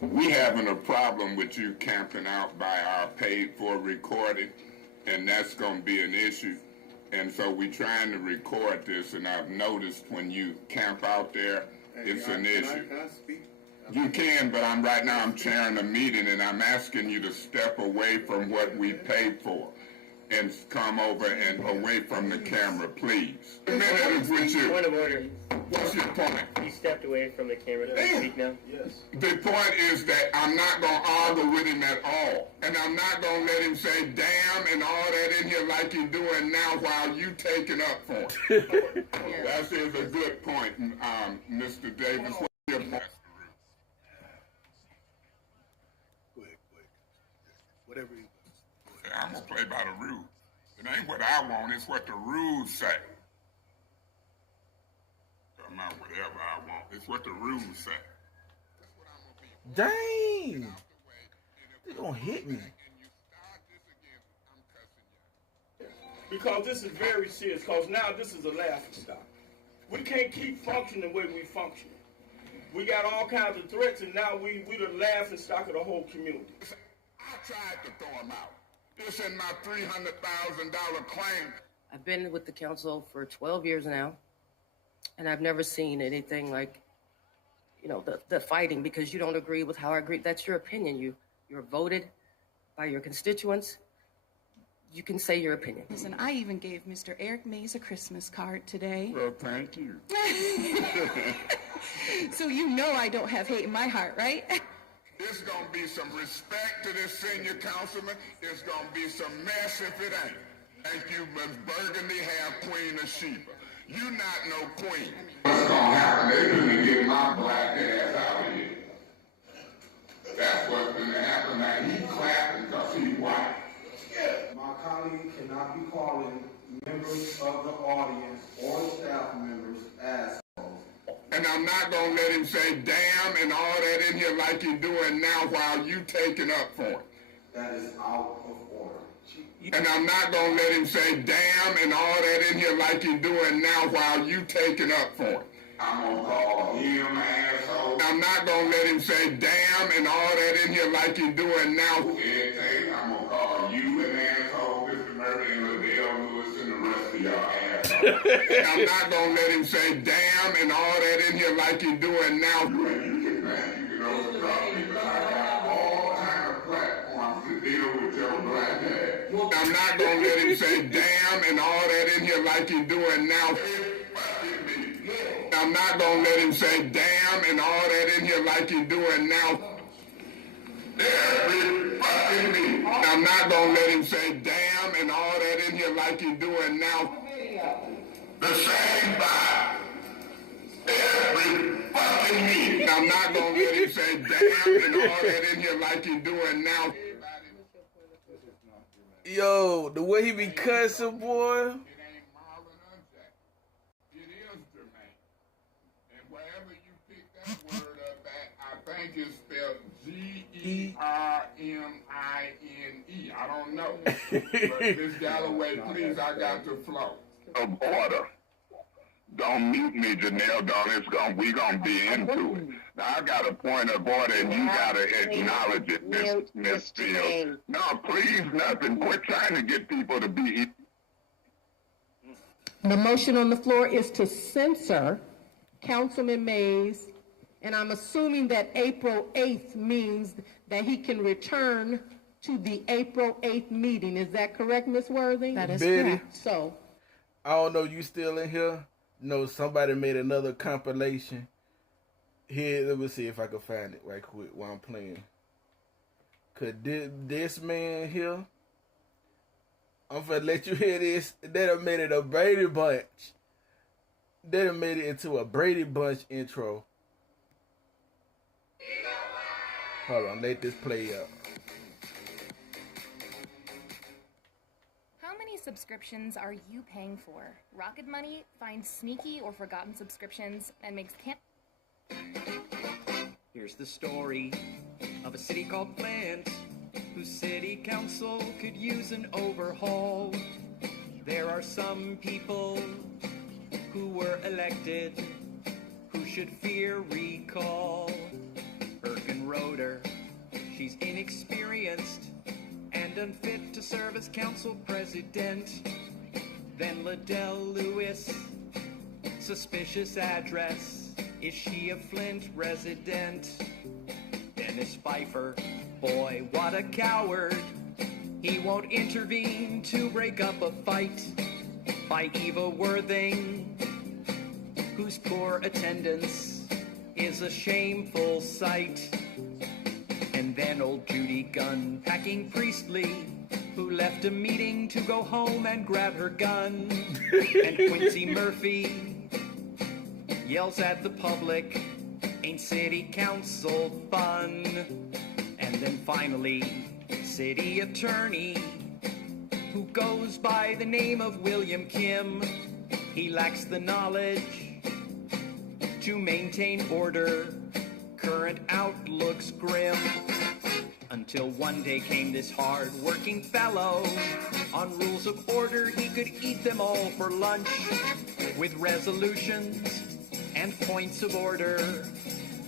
we having a problem with you camping out by our paid-for recording, and that's going to be an issue. And so we're trying to record this, and I've noticed when you camp out there, it's an issue. Can I speak? You can, but right now I'm chairing a meeting, and I'm asking you to step away from what we paid for and come over and away from the camera, please. The minute is with you. Point of order. What's your point? You stepped away from the camera to speak now? Yes. The point is that I'm not going to argue with him at all. And I'm not going to let him say damn and all that in here like you're doing now while you taking up for him. That is a good point, Mr. Davis. What's your point? Go ahead. Whatever you I'm going to play by the rules. It ain't what I want, it's what the rules say. I'm not whatever I want, it's what the rules say. Dang. They gonna hit me. Because this is very serious, because now this is a laughing stock. We can't keep functioning the way we function. We got all kinds of threats, and now we the laughing stock of the whole community. I tried to throw him out. This in my $300,000 claim. I've been with the council for 12 years now, and I've never seen anything like, the fighting because you don't agree with how I agree. That's your opinion. You're voted by your constituents. You can say your opinion. Listen, I even gave Mr. Eric Mays a Christmas card today. Well, thank you. So you know I don't have hate in my heart, right? There's going to be some respect to this senior councilman. There's going to be some mess if it ain't. Thank you, Ms. Burgundy, have Queen of Sheba. You not no queen. What's going to happen? They're going to get my black ass out of here. That's what's going to happen. Now, he clapping because he's white. My colleague cannot be calling members of the audience or staff members assholes. And I'm not going to let him say damn and all that in here like you're doing now while you taking up for him. That is out of order. And I'm not going to let him say damn and all that in here like you're doing now while you taking up for him. I'm going to call him an asshole. I'm not going to let him say damn and all that in here like you're doing now. I'm going to call you an asshole, Mr. Murray and Liddell Lewis and the rest of y'all assholes. I'm not going to let him say damn and all that in here like you're doing now. You can overdraw me, but I got all kind of platforms to deal with your black ass. I'm not going to let him say damn and all that in here like you're doing now. I'm not going to let him say damn and all that in here like you're doing now. I'm not going to let him say damn and all that in here like he's doing now. The same by every fucking meeting. I'm not going to let him say damn and all that in here like he's doing now. Yo, the way he be cussing, boy. I think it's spelled G-E-R-M-I-N-E. I don't know. But Ms. Galloway, please, I got the flow. Of order. Don't mute me, Janelle. We gonna be into it. Now I got a point of order, and you gotta acknowledge it, Miss Fields. No, please, nothing. Quit trying to get people to be. The motion on the floor is to censor Councilman Mays, and I'm assuming that April 8th means that he can return to the April 8th meeting. Is that correct, Ms. Worthing? That is Betty, correct. So, I don't know, you still in here? No, somebody made another compilation. Here, let me see if I can find it right quick while I'm playing. Cause this man here, I'm finna let you hear this. They done made it a Brady Bunch. They done made it into a Brady Bunch intro. Hold on, let this play out. How many subscriptions are you paying for? Rocket Money finds sneaky or forgotten subscriptions and makes Here's the story of a city called Plant, whose city council could use an overhaul. There are some people who were elected who should fear recall. Roeder, she's inexperienced and unfit to serve as council president. Then Liddell Lewis, suspicious address, is she a Flint resident? Dennis Pfeiffer, boy what a coward, he won't intervene to break up a fight. By Eva Worthing, whose poor attendance is a shameful sight. And then old Judy Gunn, packing Priestley, who left a meeting to go home and grab her gun. And Quincy Murphy yells at the public, ain't city council fun? And then finally, city attorney, who goes by the name of William Kim. He lacks the knowledge to maintain order. Current outlook's grim. Until one day came this hard-working fellow. On rules of order, he could eat them all for lunch. With resolutions and points of order,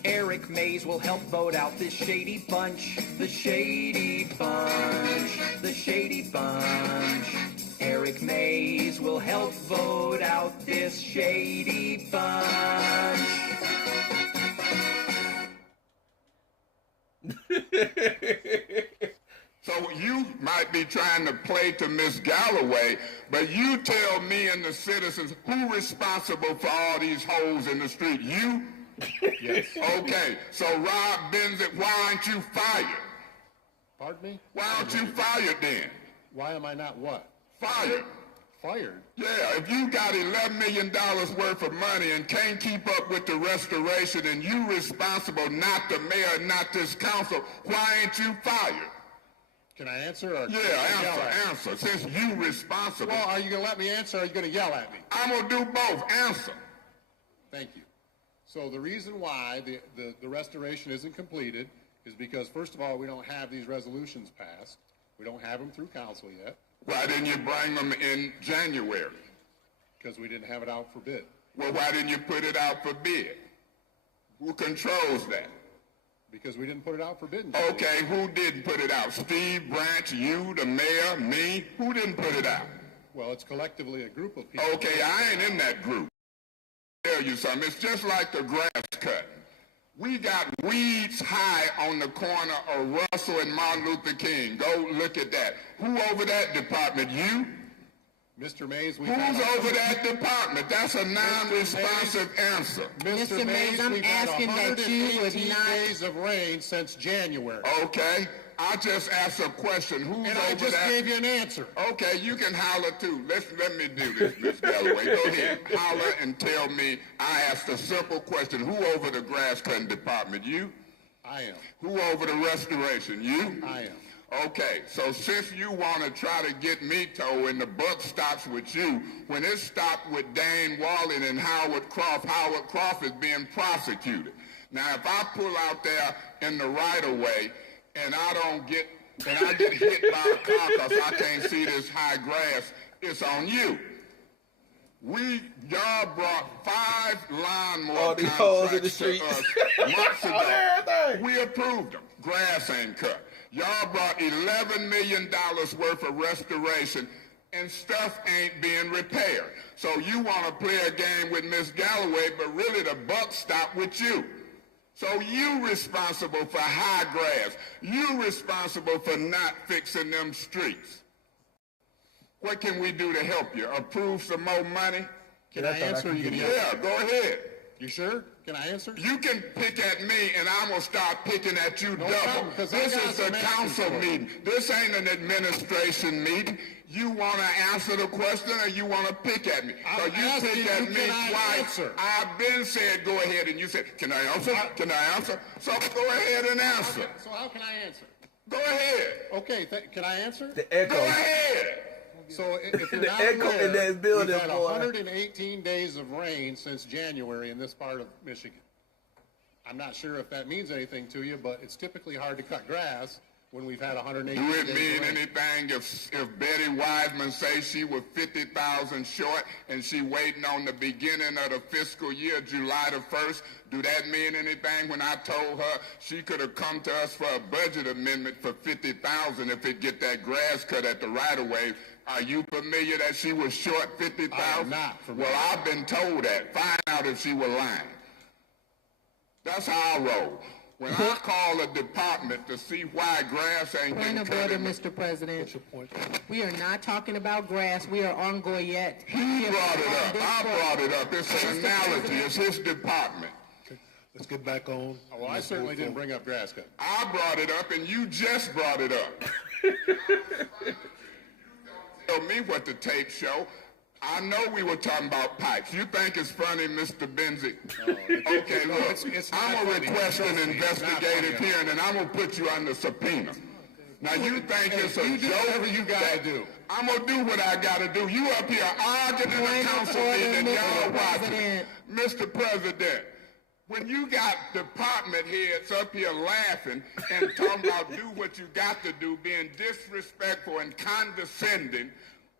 Eric Mays will help vote out this shady bunch. The shady bunch. The shady bunch. Eric Mays will help vote out this shady bunch. So you might be trying to play to Miss Galloway, but you tell me and the citizens who responsible for all these holes in the street. You? Yes. Okay, so Rob Benzick, why aren't you fired? Pardon me? Why aren't you fired then? Why am I not what? Fired. Fired? Yeah, if you got $11 million worth of money and can't keep up with the restoration and you responsible, not the mayor, not this council, why ain't you fired? Can I answer? Or Yeah, answer. Since you responsible. Well, are you going to let me answer or are you going to yell at me? I'm going to do both. Answer. Thank you. So the reason why the restoration isn't completed is because, first of all, we don't have these resolutions passed. We don't have them through council yet. Why didn't you bring them in January? Because we didn't have it out for bid. Well, why didn't you put it out for bid? Who controls that? Because we didn't put it out for bid. Okay, who didn't put it out? Steve Branch, you, the mayor, me? Who didn't put it out? Well, it's collectively a group of people. Okay, I ain't in that group. I'll tell you something. It's just like the grass cut. We got weeds high on the corner of Russell and Martin Luther King. Go look at that. Who over that department? You? Mr. Mays, who's over that department? That's a non-responsive answer. Mr. Mays, I'm asking that you would not. Days of rain since January. Okay. I just asked a question. Who's And over I just that? gave you an answer. Okay, you can holler too. Let me do this, Miss Galloway. Go ahead. Holler and tell me. I asked a simple question. Who over the grass cutting department? You? I am. Who over the restoration? You? I am. Okay, so since you want to try to get me toe and the buck stops with you, when it stopped with Dane Wallen and Howard Croft is being prosecuted. Now, if I pull out there in the right-of-way and I get hit by a car because I can't see this high grass, it's on you. Y'all brought 5 lawnmower contracts to us months ago. We approved them. Grass ain't cut. Y'all brought $11 million worth of restoration and stuff ain't being repaired. So you want to play a game with Miss Galloway, but really the buck stopped with you. So you responsible for high grass. You responsible for not fixing them streets. What can we do to help you? Approve some more money? Can I answer? Yeah, go ahead. You sure? Can I answer? You can pick at me, and I'm going to start picking at you double. This is a council meeting. This ain't an administration meeting. You want to answer the question, or you want to pick at me? So you pick at me twice. I've been said go ahead, and you said, can I answer? Can I answer? So go ahead and answer. Okay, so how can I answer? Go ahead. Okay, can I answer? The echo. Go ahead. So if you're The not echo aware, in that building, we've had boy. 118 days of rain since January in this part of Michigan. I'm not sure if that means anything to you, but it's typically hard to cut grass when we've had 118 days Do of it rain. mean anything if Betty Wiseman says she was 50,000 short and she waiting on the beginning of the fiscal year, July the 1st? Do that mean anything when I told her she could have come to us for a budget amendment for 50,000 if it get that grass cut at the right-of-way? Are you familiar that she was short 50,000? I am not familiar. Well, I've been told that. Find out if she was lying. That's how I roll. When I call a department to see why grass ain't Point getting of cut order, in the Mr. President. We are not talking about grass. We are on Goyette. He brought it up. I brought it up. It's an analogy. It's his department. Let's get back on. Oh, well, I certainly didn't bring up grass cut. I brought it up, and you just brought it up. Tell me what the tape show. I know we were talking about pipes. You think it's funny, Mr. Benzie? Okay, look, I'm going to request an investigative hearing, and I'm going to put you under subpoena. Now, you think it's a joke? Whatever you got to do. I'm going to do what I got to do. You up here arguing in the council meeting, and y'all watching. Mr. President, when you got department heads up here laughing and talking about do what you got to do, being disrespectful and condescending,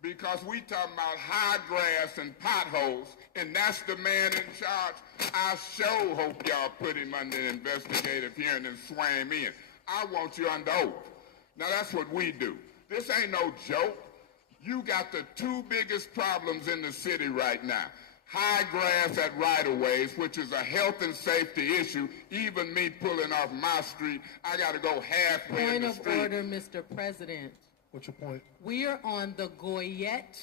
because we talking about high grass and potholes, and that's the man in charge, I sure hope y'all put him under an investigative hearing and swear him in. I want you under oath. Now that's what we do. This ain't no joke. You got the 2 biggest problems in the city right now. High grass at right-of-ways, which is a health and safety issue. Even me pulling off my street, I got to go halfway in the street. Point of order, Mr. President. What's your point? We are on the Goyette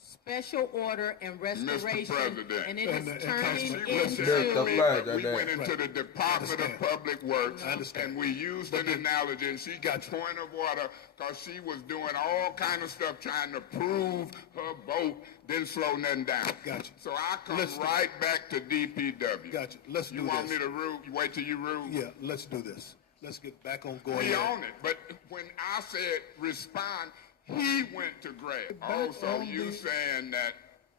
Special Order and Restoration, President. and it is turning We went into the Department of Public Works, and we used an analogy, and she got point of order because she was doing all kind of stuff trying to prove her vote didn't slow nothing down. Gotcha. So I come right back to DPW. Gotcha. Let's do this. You want me to rule? You wait till you rule? Yeah, let's do this. Let's get back on Goyette. We on it. But when I said respond, he went to grab. Oh, so you saying that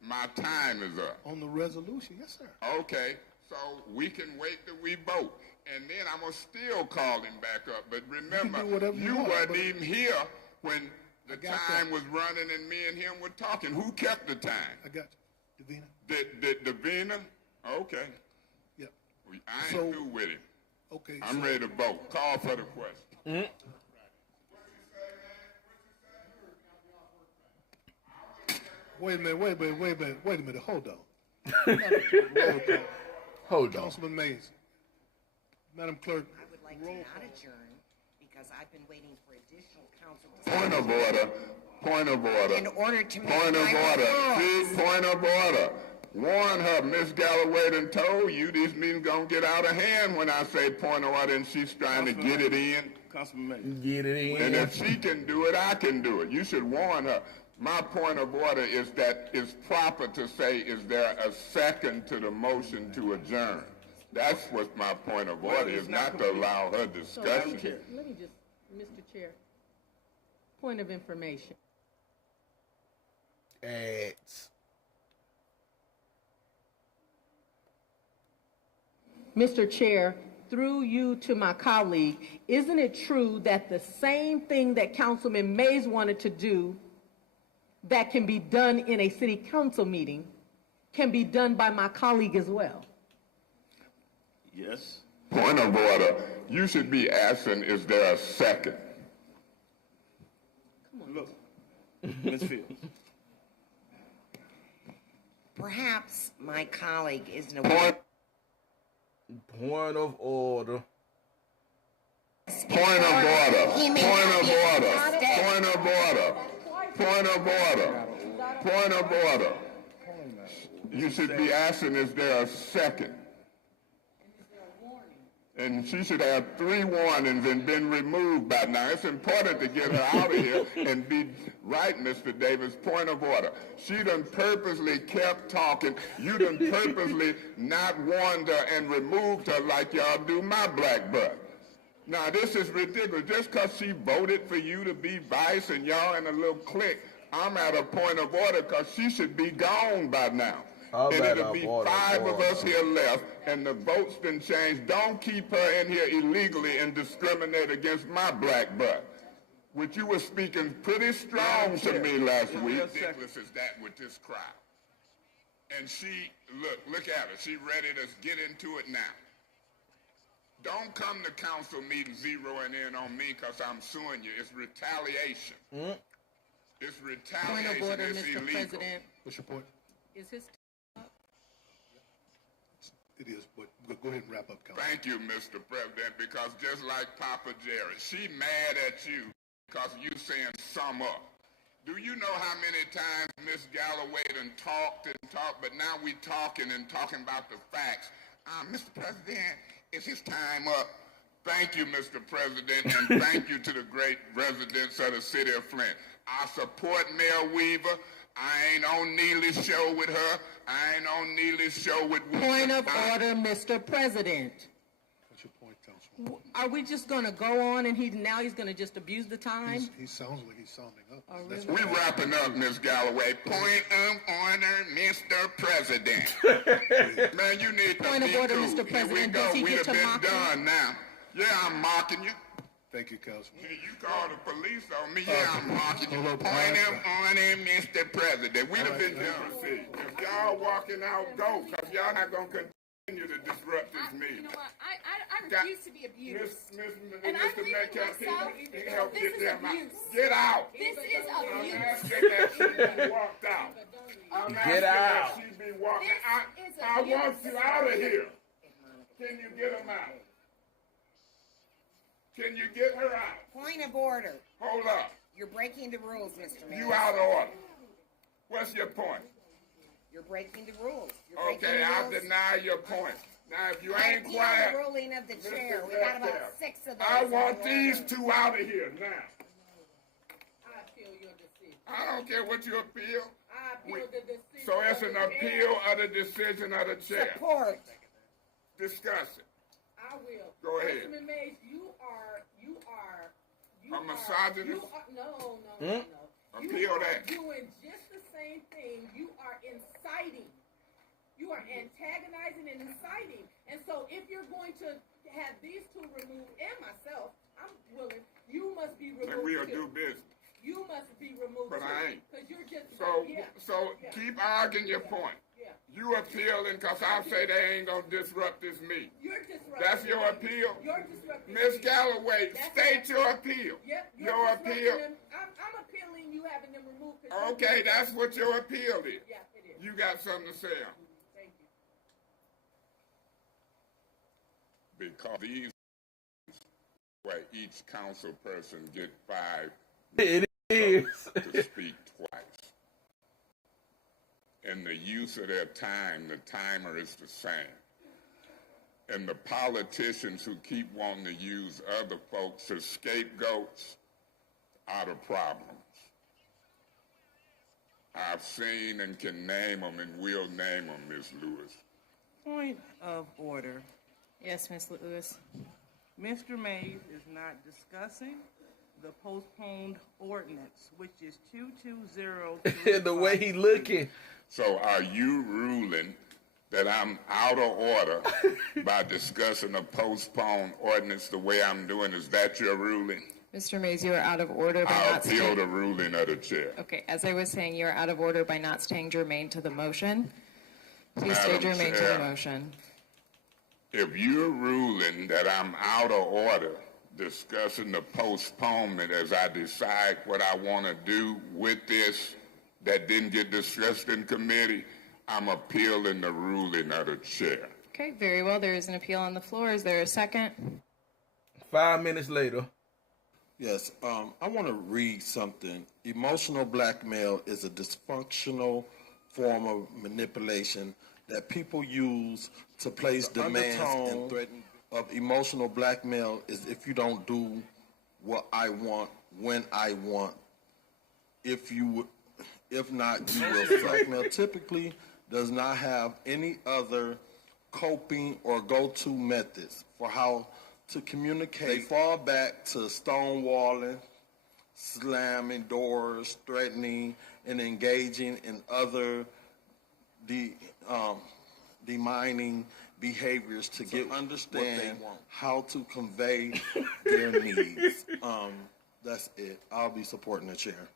my time is up? On the resolution, yes, sir. Okay, so we can wait till we vote. And then I'm going to still call him back up. But remember, you wasn't even here when the time was running and me and him were talking. Who kept the time? I got you. Davina. Did Davina? Okay. Yep. I ain't through with him. Okay. I'm ready to vote. Call for the question. Wait a minute. Hold on. Hold on. Councilman Mays. Madam Clerk. I would like to not adjourn because I've been waiting for additional council. Point of order. Point of order. In order to make point of my order. rules. See, point of order. Warn her, Miss Galloway done told you these meetings gonna get out of hand when I say point of order and she's trying to get it in. Councilman Mays. Get it in. And if she can do it, I can do it. You should warn her. My point of order is that it's proper to say, is there a second to the motion to adjourn? That's what my point of order is, not to allow her discussion. Let me just, Mr. Chair, point of information. Ads. Mr. Chair, through you to my colleague, isn't it true that the same thing that Councilman Mays wanted to do that can be done in a city council meeting can be done by my colleague as well? Yes. Point of order. You should be asking, is there a second? Look, Ms. Fields. Perhaps my colleague isn't Point aware. Point of order. Point of order. He may Point not of be able order. to stay. Point of order. Point of order. Point of order. You should be asking, is there a second? And she should have 3 warnings and been removed by now. It's important to get her out of here and be right, Mr. Davis. Point of order. She done purposely kept talking. You done purposely not warned her and removed her like y'all do my black butt. Now, this is ridiculous. Just because she voted for you to be vice and y'all in a little clique, I'm at a point of order because she should be gone by now. And it'll be 5 of us here left, and the vote's been changed. Don't keep her in here illegally and discriminate against my black butt. Which you were speaking pretty strong to me last week. How ridiculous is that with this crowd? And she, look at her. She ready to get into it now. Don't come to council meeting zeroing in on me because I'm suing you. It's retaliation. It's retaliation. Point of order, it's Mr. illegal. President. What's your point? Is his It is, but go ahead and wrap up, Council. Thank you, Mr. President, because just like Papa Jerry, she mad at you because you saying sum up. Do you know how many times Miss Galloway done talked, but now we talking about the facts. Mr. President, is his time up? Thank you, Mr. President, and thank you to the great residents of the city of Flint. I support Mayor Weaver. I ain't on Neely's show with her. I ain't on Neely's show with... Point of order, Mr. President. What's your point, Councilman? Are we just going to go on and he's going to just abuse the time? He sounds like he's sounding up. Oh, That's really? We wrapping up, Miss Galloway. Point of order, Mr. President. Man, you need to Point be of order, cool. Mr. President. Here we Does go. he We'd get have to been mock you? done now. Yeah, I'm mocking you. Thank you, Councilman. You called the police on me. Yeah, I'm mocking you. Hold up. Point of order, Mr. President. We'd have been done. If y'all walking out, go, because y'all not going to continue to disrupt this meeting. You know what? I refuse to be abused. And I'm Mr. leaving Metcalf, myself. help This get is them out. abuse. Get out. This is I'm abuse. asking that she be walked out. I'm asking Get out. that she be walked out. This is I want abuse. you out of here. Can you get them out? Can you get her out? Point of order. Hold up. You're breaking the rules, Mr. Mayor. You out of order. What's your point? You're breaking the rules. You're breaking Okay, the I rules. deny your point. Now, if you I ain't appeal quiet, the ruling of the chair. Mr. We got about Metcalf, 6 of those. I on want the these order. 2 out of here now. I appeal your decision. I don't care what you appeal. I appeal the decision. So it's an appeal of the decision of the chair. Support. Discuss it. I will. Go ahead. Councilman Mays, you are. A misogynist? No. Appeal you are that. doing just the same thing. You are inciting. You are antagonizing and inciting. And so if you're going to have these 2 removed and myself, I'm willing. You must be removed. And we'll too. do business. You must be removed. But I ain't. Because you're just. So Yeah. keep arguing your point. Yeah. You appealing because I say they ain't going to disrupt this meeting. You're disrupting. That's your appeal? You're disrupting. Miss me. Galloway, That's state your appeal. Yep. Your appeal. I'm appealing you having them removed. 'Cause Okay, that's what your appeal is. Yeah, it is. You got something to say on it. Thank you. Because these way each council person get 5 It is. to speak twice. And the use of their time, the timer is the same. and the politicians who keep wanting to use other folks as scapegoats are the problems. I've seen and can name them and will name them, Ms. Lewis. Point of order. Yes, Ms. Lewis. Mr. Mays is not discussing the postponed ordinance, which is 220. The way he looking. So are you ruling that I'm out of order by discussing a postponed ordinance the way I'm doing? Is that your ruling? Mr. Mays, you are out of order by I'll not appeal staying. the ruling of the chair. Okay, as I was saying, you are out of order by not staying germane to the motion. Please stay Madam germane to Chair, the motion. If you're ruling that I'm out of order discussing the postponement as I decide what I want to do with this that didn't get discussed in committee, I'm appealing the ruling of the chair. Okay, very well. There is an appeal on the floor. Is there a second? 5 minutes later. Yes, I want to read something. Emotional blackmail is a dysfunctional form of manipulation that people use to place demands and threaten. Of emotional blackmail is if you don't do what I want when I want. If not, you will. Blackmail typically does not have any other coping or go-to methods for how to communicate. They fall back to stonewalling, slamming doors, threatening, and engaging in other demeaning behaviors to understand how to convey their needs. That's it. I'll be supporting the chair.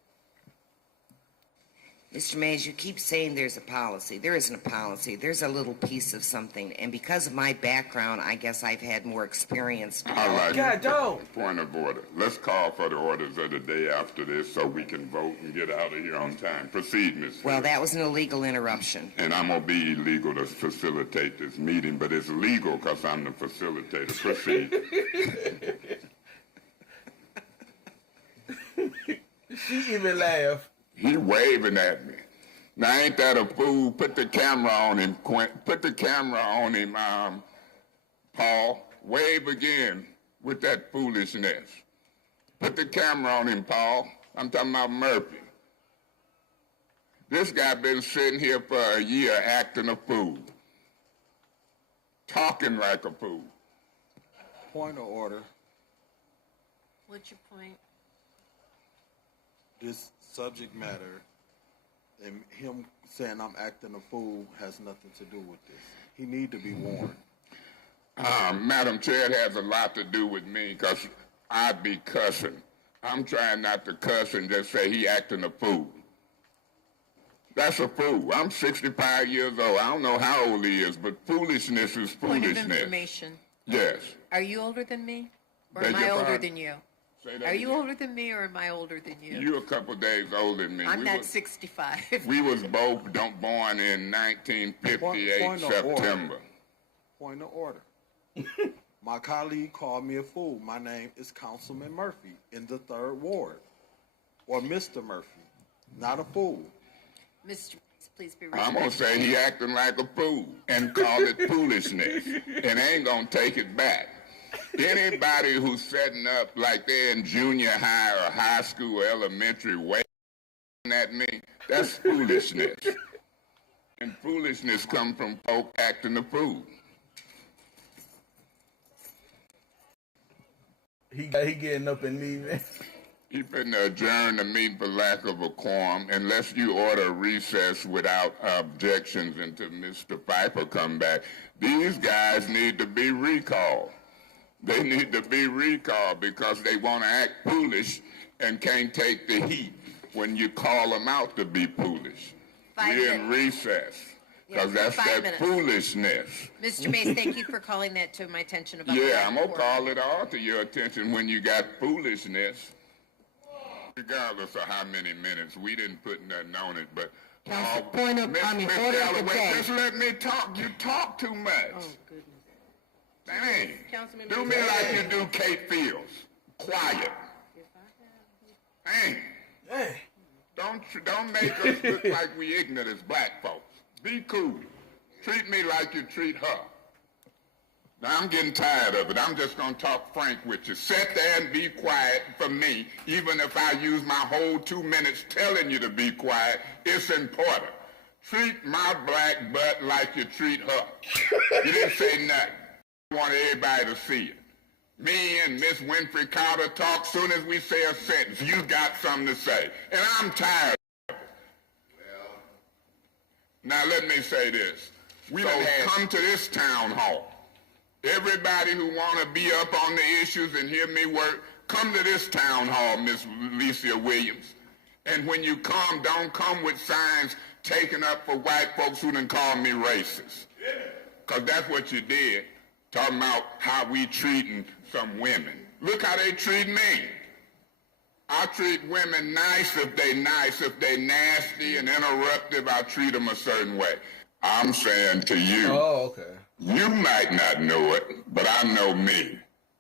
Mr. Mays, you keep saying there's a policy. There isn't a policy. There's a little piece of something. And because of my background, I guess I've had more experience. All right. God, don't. Point of order. Let's call for the orders of the day after this so we can vote and get out of here on time. Proceed, Ms. Well, that was an illegal interruption. And I'm going to be illegal to facilitate this meeting, but it's legal because I'm the facilitator. Proceed. She even laughed. He waving at me. Now, ain't that a fool? Put the camera on him, Quint. Put the camera on him, Paul. Wave again with that foolishness. Put the camera on him, Paul. I'm talking about Murphy. This guy been sitting here for a year acting a fool. Talking like a fool. Point of order. What's your point? This subject matter and him saying I'm acting a fool has nothing to do with this. He need to be warned. Madam Chair, it has a lot to do with me because I'd be cussing. I'm trying not to cuss and just say he acting a fool. That's a fool. I'm 65 years old. I don't know how old he is, but foolishness is foolishness. Point of information. Yes. Are you older than me? Or Beg am I your older pardon? than you? Say that Are you again. older than me or am I older than you? You're a couple days older than me. I'm not 65. We was both born in 1958 Point of September. Point of order. My colleague called me a fool. My name is Councilman Murphy in the 3rd Ward. Or Mr. Murphy. Not a fool. Mr. Please be I'm respectful. going to say he acting like a fool and call it foolishness and ain't going to take it back. Anybody who's setting up like they're in junior high or high school or elementary waving at me, that's foolishness. And foolishness comes from folk acting a fool. He getting up and leaving. He finna adjourn the meeting for lack of a quorum unless you order a recess without objections until Mr. Pfeiffer come back. These guys need to be recalled. They need to be recalled because they want to act foolish and can't take the heat when you call them out to be foolish. We're in recess because that's 5 that minutes. foolishness. Mr. Mays, thank you for calling that to my attention about Yeah, I'm that going to call it all to your attention when you got foolishness. Regardless of how many minutes, we didn't put nothing on it, but... Point of, Miss order of the Galloway, day. just let me talk. You talk too much. Oh, goodness. Dang. Councilman Do me Mays. like you do Kate Fields. Quiet. Dang. Hey. Don't make us look like we ignorant as black folks. Be cool. Treat me like you treat her. Now, I'm getting tired of it. I'm just going to talk frank with you. Sit there and be quiet for me, even if I use my whole 2 minutes telling you to be quiet. It's important. Treat my black butt like you treat her. You didn't say nothing. I want everybody to see it. Me and Miss Winfrey Carter talk. Soon as we say a sentence, you got something to say. And I'm tired of it. Now, let me say this. We don't come to this town hall. Everybody who want to be up on the issues and hear me work, come to this town hall, Miss Alicia Williams. And when you come, don't come with signs taken up for white folks who done called me racist. Because that's what you did, talking about how we treating some women. Look how they treat me. I treat women nice if they nice. If they nasty and interruptive, I treat them a certain way. I'm saying to you, you might not know it, but I know me.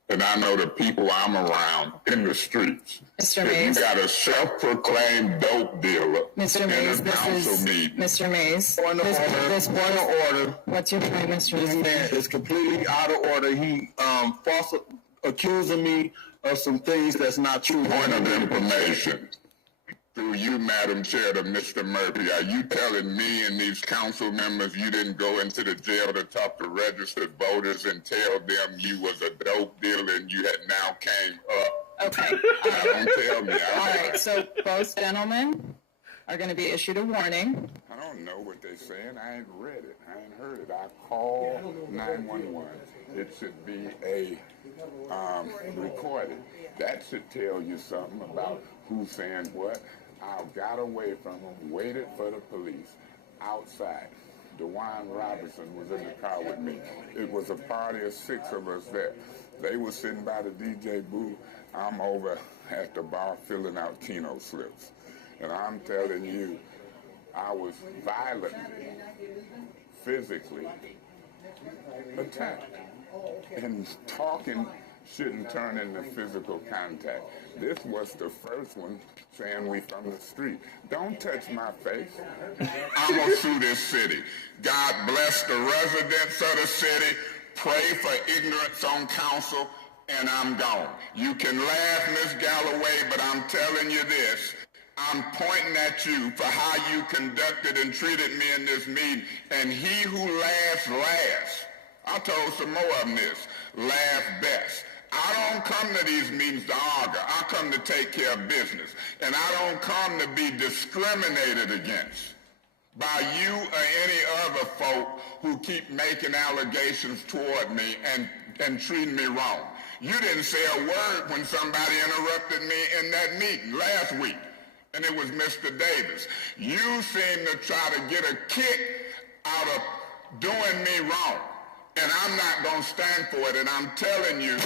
And I know the people I'm around in the streets. Mr. If Mays. you got a self-proclaimed dope dealer Mr. Mays, in a council meeting. Mr. Mays. Point of order. What's your point, Mr. This Mays? man is completely out of order. He false accusing me of some things that's not true. Point of information. Through you, Madam Chair, to Mr. Murphy, are you telling me and these council members you didn't go into the jail to talk to registered voters and tell them you was a dope dealer and you had now came up? Okay. Now, don't tell me. All right, so both gentlemen are going to be issued a warning. I don't know what they're saying. I ain't read it. I ain't heard it. I called 911. It should be a recorded. That should tell you something about who's saying what. I got away from them, waited for the police outside. DeJuan Robinson was in the car with me. It was a party of 6 of us there. They were sitting by the DJ booth. I'm over at the bar filling out Keno slips. And I'm telling you, I was violently, physically attacked. And talking shouldn't turn into physical contact. This was the first one saying we from the street. Don't touch my face. I'm gonna sue this city. God bless the residents of the city. Pray for ignorance on council, and I'm gone. You can laugh, Miss Galloway, but I'm telling you this. I'm pointing at you for how you conducted and treated me in this meeting, and he who laughs last. I told some more of them this. Laugh best. I don't come to these meetings to argue. I come to take care of business. And I don't come to be discriminated against by you or any other folk who keep making allegations toward me and treating me wrong. You didn't say a word when somebody interrupted me in that meeting last week, and it was Mr. Davis. You seem to try to get a kick out of doing me wrong. And I'm not going to stand for it. And I'm telling you,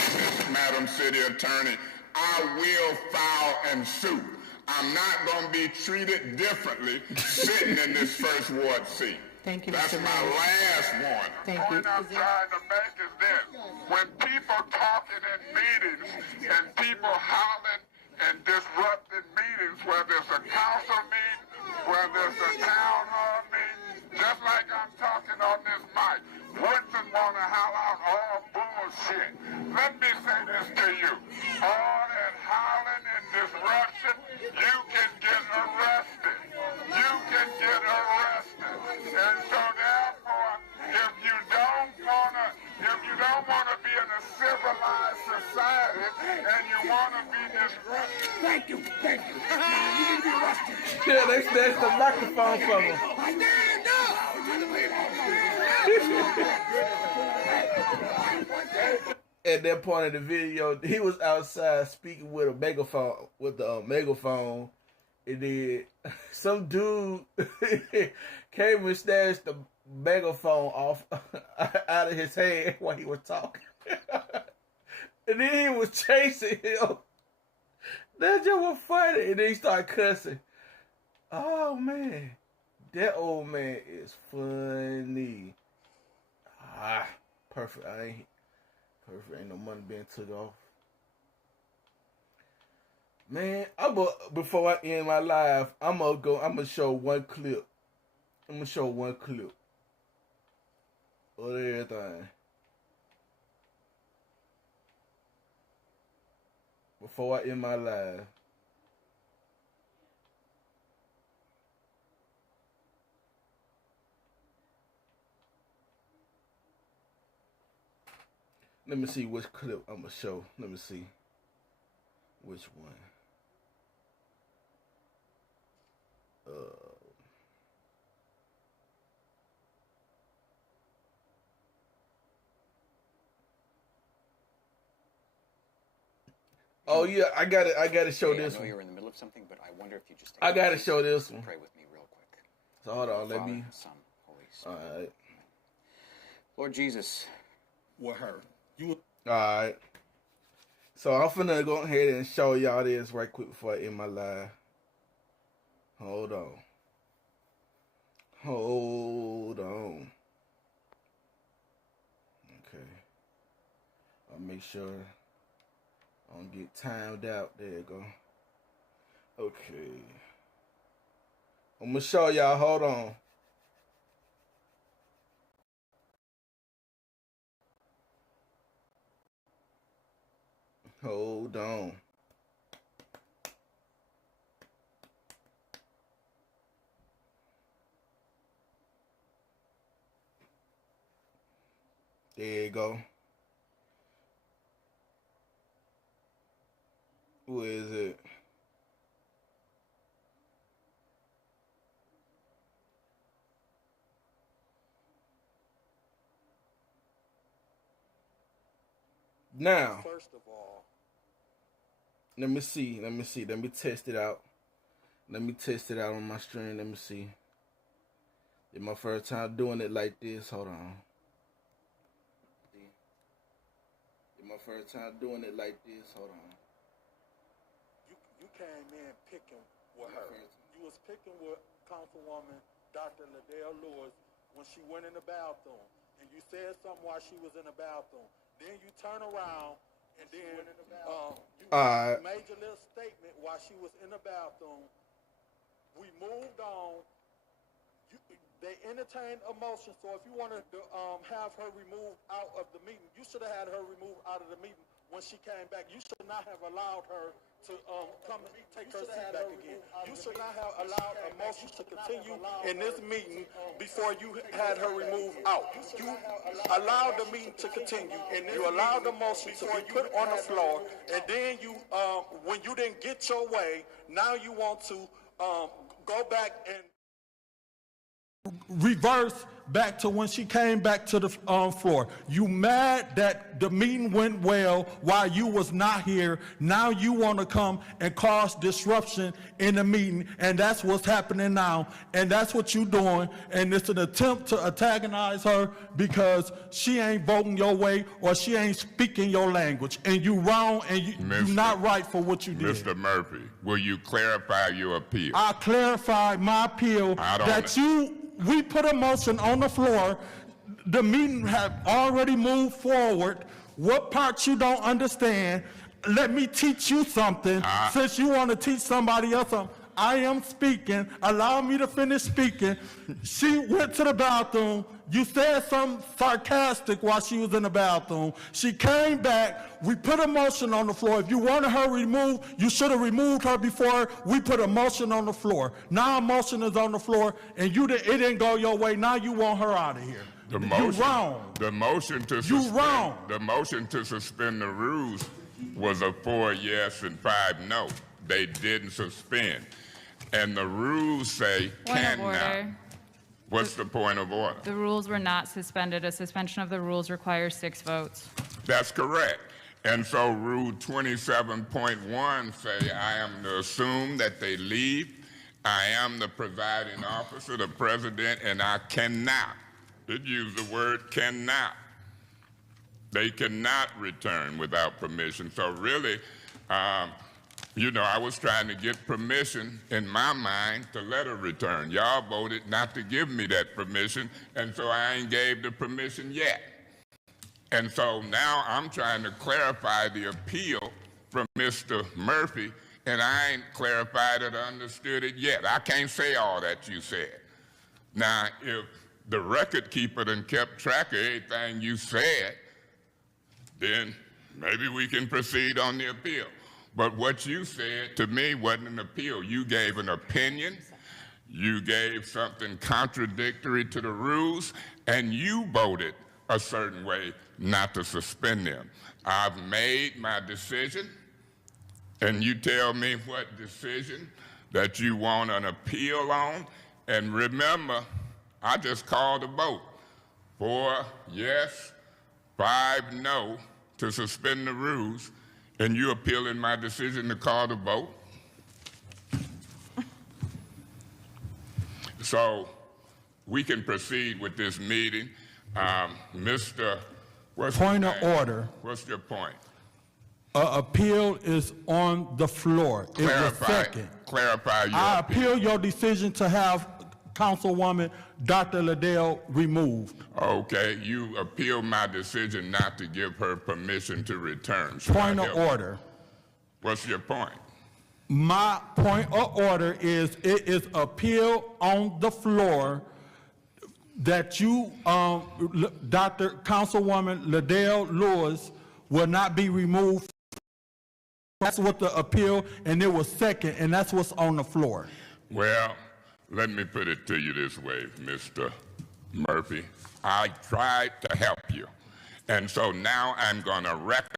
Madam City Attorney, I will file and sue. I'm not going to be treated differently sitting in this first ward seat. Thank you, That's Mr. my Mays. last warning. Thank you. What I'm trying to make is this. When people talking in meetings and people hollering and disrupting meetings, whether it's a council meeting, whether it's a town hall meeting, just like I'm talking on this mic, Woodson want to holler out all bullshit. Let me say this to you. All that hollering and disruption, you can get arrested. You can get arrested. And so therefore, if you don't want to be in a civilized society and you want to be disrupted. Thank you. You can be arrested. Yeah, they snatched the microphone from him. Stand up. At that point in the video, he was outside speaking with a megaphone, and then some dude came and snatched the megaphone off out of his hand while he was talking. And then he was chasing him. That just was funny. And then he started cussing. Oh, man. That old man is funny. Perfect. Ain't no money being took off. Man, before I end my live, I'm gonna show one clip. of everything. before I end my live. Let me see which clip I'm gonna show. Let me see which one. Oh yeah, I gotta show this I know one. you're in the middle of something, but I wonder if you just. I gotta show this one. Pray with me real quick. So hold on, let me. Son, Holy Spirit. All right. Lord Jesus. With her. All right. So I'm finna go ahead and show y'all this right quick before I end my live. Hold on. Hold on. Okay. I'll make sure I don't get timed out. There you go. Okay. I'm gonna show y'all. Hold on. Hold on. There you go. Who is it? Now, First of all, let me see. Let me test it out. Let me test it out on my stream. Let me see. It's my first time doing it like this. Hold on. It's my first time doing it like this. Hold on. you came in picking with her. You was picking with Councilwoman Dr. Liddell Lewis when she went in the bathroom, and you said something while she was in the bathroom. Then you turn around, and then you made your little statement while she was in the bathroom. We moved on. They entertained a motion, so if you wanted to have her removed out of the meeting, you should have had her removed out of the meeting when she came back. You should not have allowed her to come and take her seat back again. You should not have allowed a motion to continue in this meeting before you had her removed out. You allowed the meeting to continue, and you allowed the motion to be put on the floor, and then you, when you didn't get your way, now you want to go back and reverse back to when she came back to the floor. You mad that the meeting went well while you was not here. Now you want to come and cause disruption in the meeting, and that's what's happening now, and that's what you doing, and it's an attempt to antagonize her because she ain't voting your way or she ain't speaking your language, and you wrong, and you not right for what you did. Mr. Murphy, will you clarify your appeal? I clarified my appeal that we put a motion on the floor. The meeting have already moved forward. What part you don't understand? Let me teach you something. Since you want to teach somebody else something, I am speaking. Allow me to finish speaking. She went to the bathroom. You said something sarcastic while she was in the bathroom. She came back. We put a motion on the floor. If you wanted her removed, you should have removed her before we put a motion on the floor. Now a motion is on the floor, and it didn't go your way. Now you want her out of here. The motion, you wrong. The motion to suspend, The motion to suspend the rules was a 4 yes and 5 no. They didn't suspend, and the rules say cannot. What's the point of order? The rules were not suspended. A suspension of the rules requires 6 votes. That's correct. And so Rule 27.1 say I am to assume that they leave. I am the presiding officer, the president, and I cannot. It used the word cannot. They cannot return without permission. So really, I was trying to get permission in my mind to let her return. Y'all voted not to give me that permission, and so I ain't gave the permission yet. And so now I'm trying to clarify the appeal from Mr. Murphy, and I ain't clarified it or understood it yet. I can't say all that you said. Now, if the record keeper done kept track of everything you said, then maybe we can proceed on the appeal. But what you said to me wasn't an appeal. You gave an opinion. You gave something contradictory to the rules, and you voted a certain way not to suspend them. I've made my decision, and you tell me what decision that you want an appeal on. And remember, I just called a vote. 4 yes, 5 no to suspend the rules, and you appealing my decision to call the vote? So we can proceed with this meeting. Mr. What's Point your of name? order. What's your point? Appeal is on the floor. It was second. Clarify your I appeal. appeal your decision to have Councilwoman Dr. Liddell removed. Okay, you appeal my decision not to give her permission to return. Should Point I of help? order. What's your point? My point of order is it is appeal on the floor that you, Dr. Councilwoman Liddell Lewis, will not be removed. That's what the appeal, and it was second, and that's what's on the floor. Well, let me put it to you this way, Mr. Murphy. I tried to help you, and so now I'm going to recognize.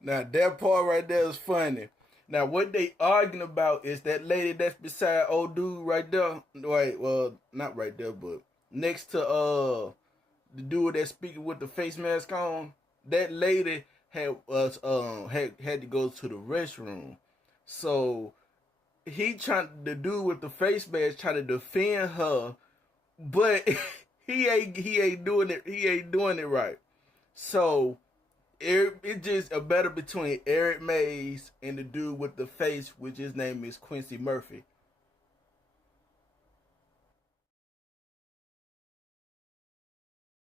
Now that part right there is funny. Now what they arguing about is that lady that's beside old dude right there. Right, well, not right there, but next to the dude that's speaking with the face mask on. That lady had had to go to the restroom. So the dude with the face mask trying to defend her, but he ain't doing it right. So it's just a battle between Eric Mays and the dude with the face, which his name is Quincy Murphy.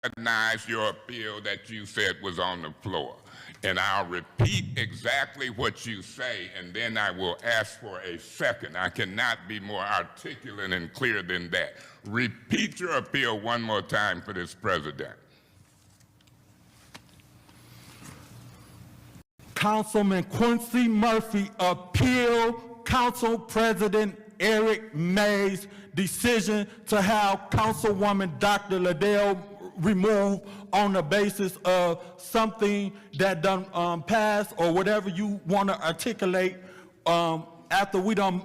Recognize your appeal that you said was on the floor. And I'll repeat exactly what you say, and then I will ask for a second. I cannot be more articulate and clear than that. Repeat your appeal one more time for this president. Councilman Quincy Murphy appeal Council President Eric Mays' decision to have Councilwoman Dr. Liddell removed on the basis of something that done passed or whatever you want to articulate after we done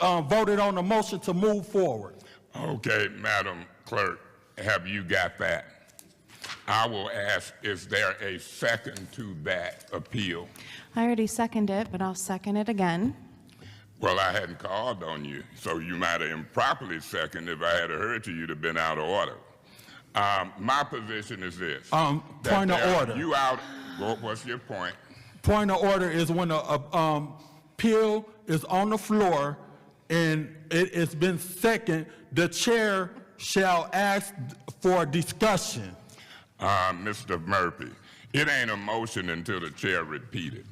voted on the motion to move forward. Okay, Madam Clerk, have you got that? I will ask, is there a second to that appeal? I already seconded it, but I'll second it again. Well, I hadn't called on you, so you might have improperly seconded. If I had heard you, you'd have been out of order. My position is this. Point of order. You out. What's your point? Point of order is when the appeal is on the floor and it's been second, the chair shall ask for discussion. Mr. Murphy, it ain't a motion until the chair repeated.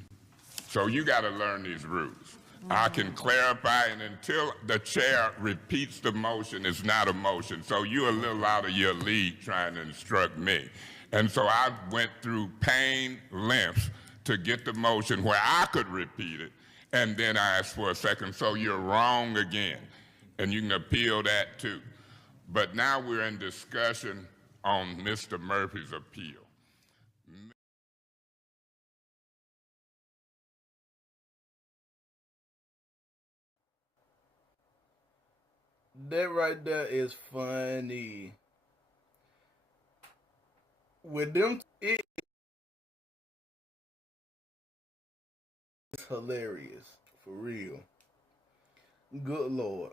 So you got to learn these rules. I can clarify, and until the chair repeats the motion, it's not a motion. So you're a little out of your league trying to instruct me. And so I went through pain lengths to get the motion where I could repeat it, and then I asked for a second. So you're wrong again, and you can appeal that too. But now we're in discussion on Mr. Murphy's appeal. That right there is funny. With them, it's hilarious. For real. Good Lord.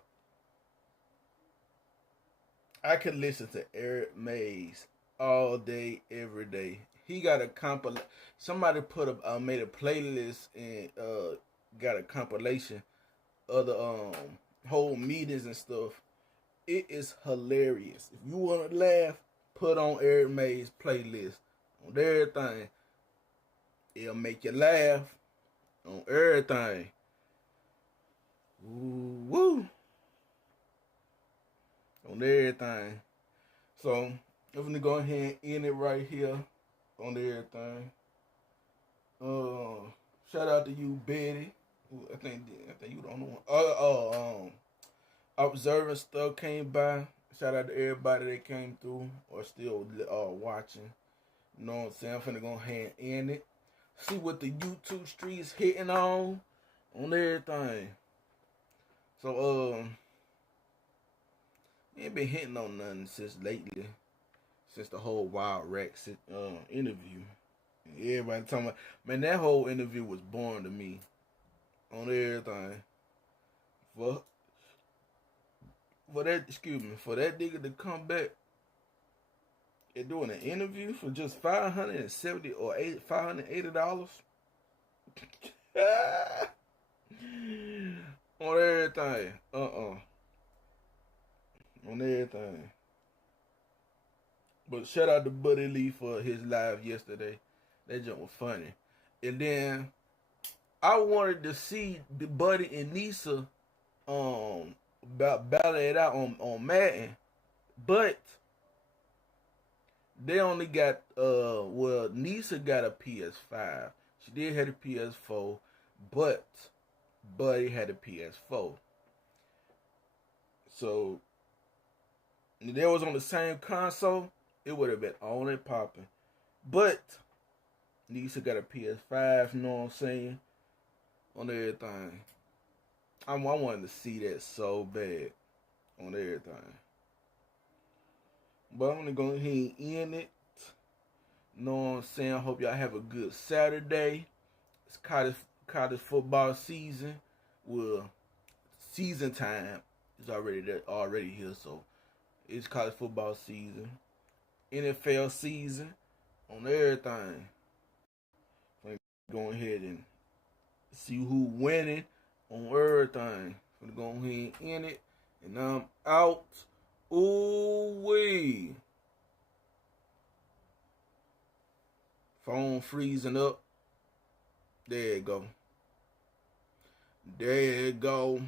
I could listen to Eric Mays all day, every day. He got a somebody made a playlist and got a compilation of the whole meetings and stuff. It is hilarious. If you want to laugh, put on Eric Mays' playlist on everything. It'll make you laugh on everything. Ooh, woo. on everything. So I'm gonna go ahead and end it right here on everything. Shout out to you, Betty. I think you the only one. Observing stuff came by. Shout out to everybody that came through or still watching. You know what I'm saying? I'm finna go ahead and end it. See what the YouTube streets hitting on everything. So ain't been hitting on nothing since lately. Since the whole Wild Rex interview. Everybody talking about, man, that whole interview was boring to me. On everything. For that nigga to come back and doing an interview for just $570 or $580 on everything. On everything. But shout out to Buddy Lee for his live yesterday. That jump was funny. And then I wanted to see the Buddy and Nisa battle it out on Madden, but they only got Nisa got a PS5. She did have a PS4, but Buddy had a PS4. So if they was on the same console, it would have been on and popping. But Nisa got a PS5, you know what I'm saying? On everything. I wanted to see that so bad on everything. But I'm gonna go ahead and end it. You know what I'm saying? I hope y'all have a good Saturday. It's college football season. Well, season time is already here, so it's college football season. NFL season on everything. I'm going ahead and see who winning on everything. I'm gonna go ahead and end it. And I'm out. Ooh-wee. Phone freezing up. There you go. There you go.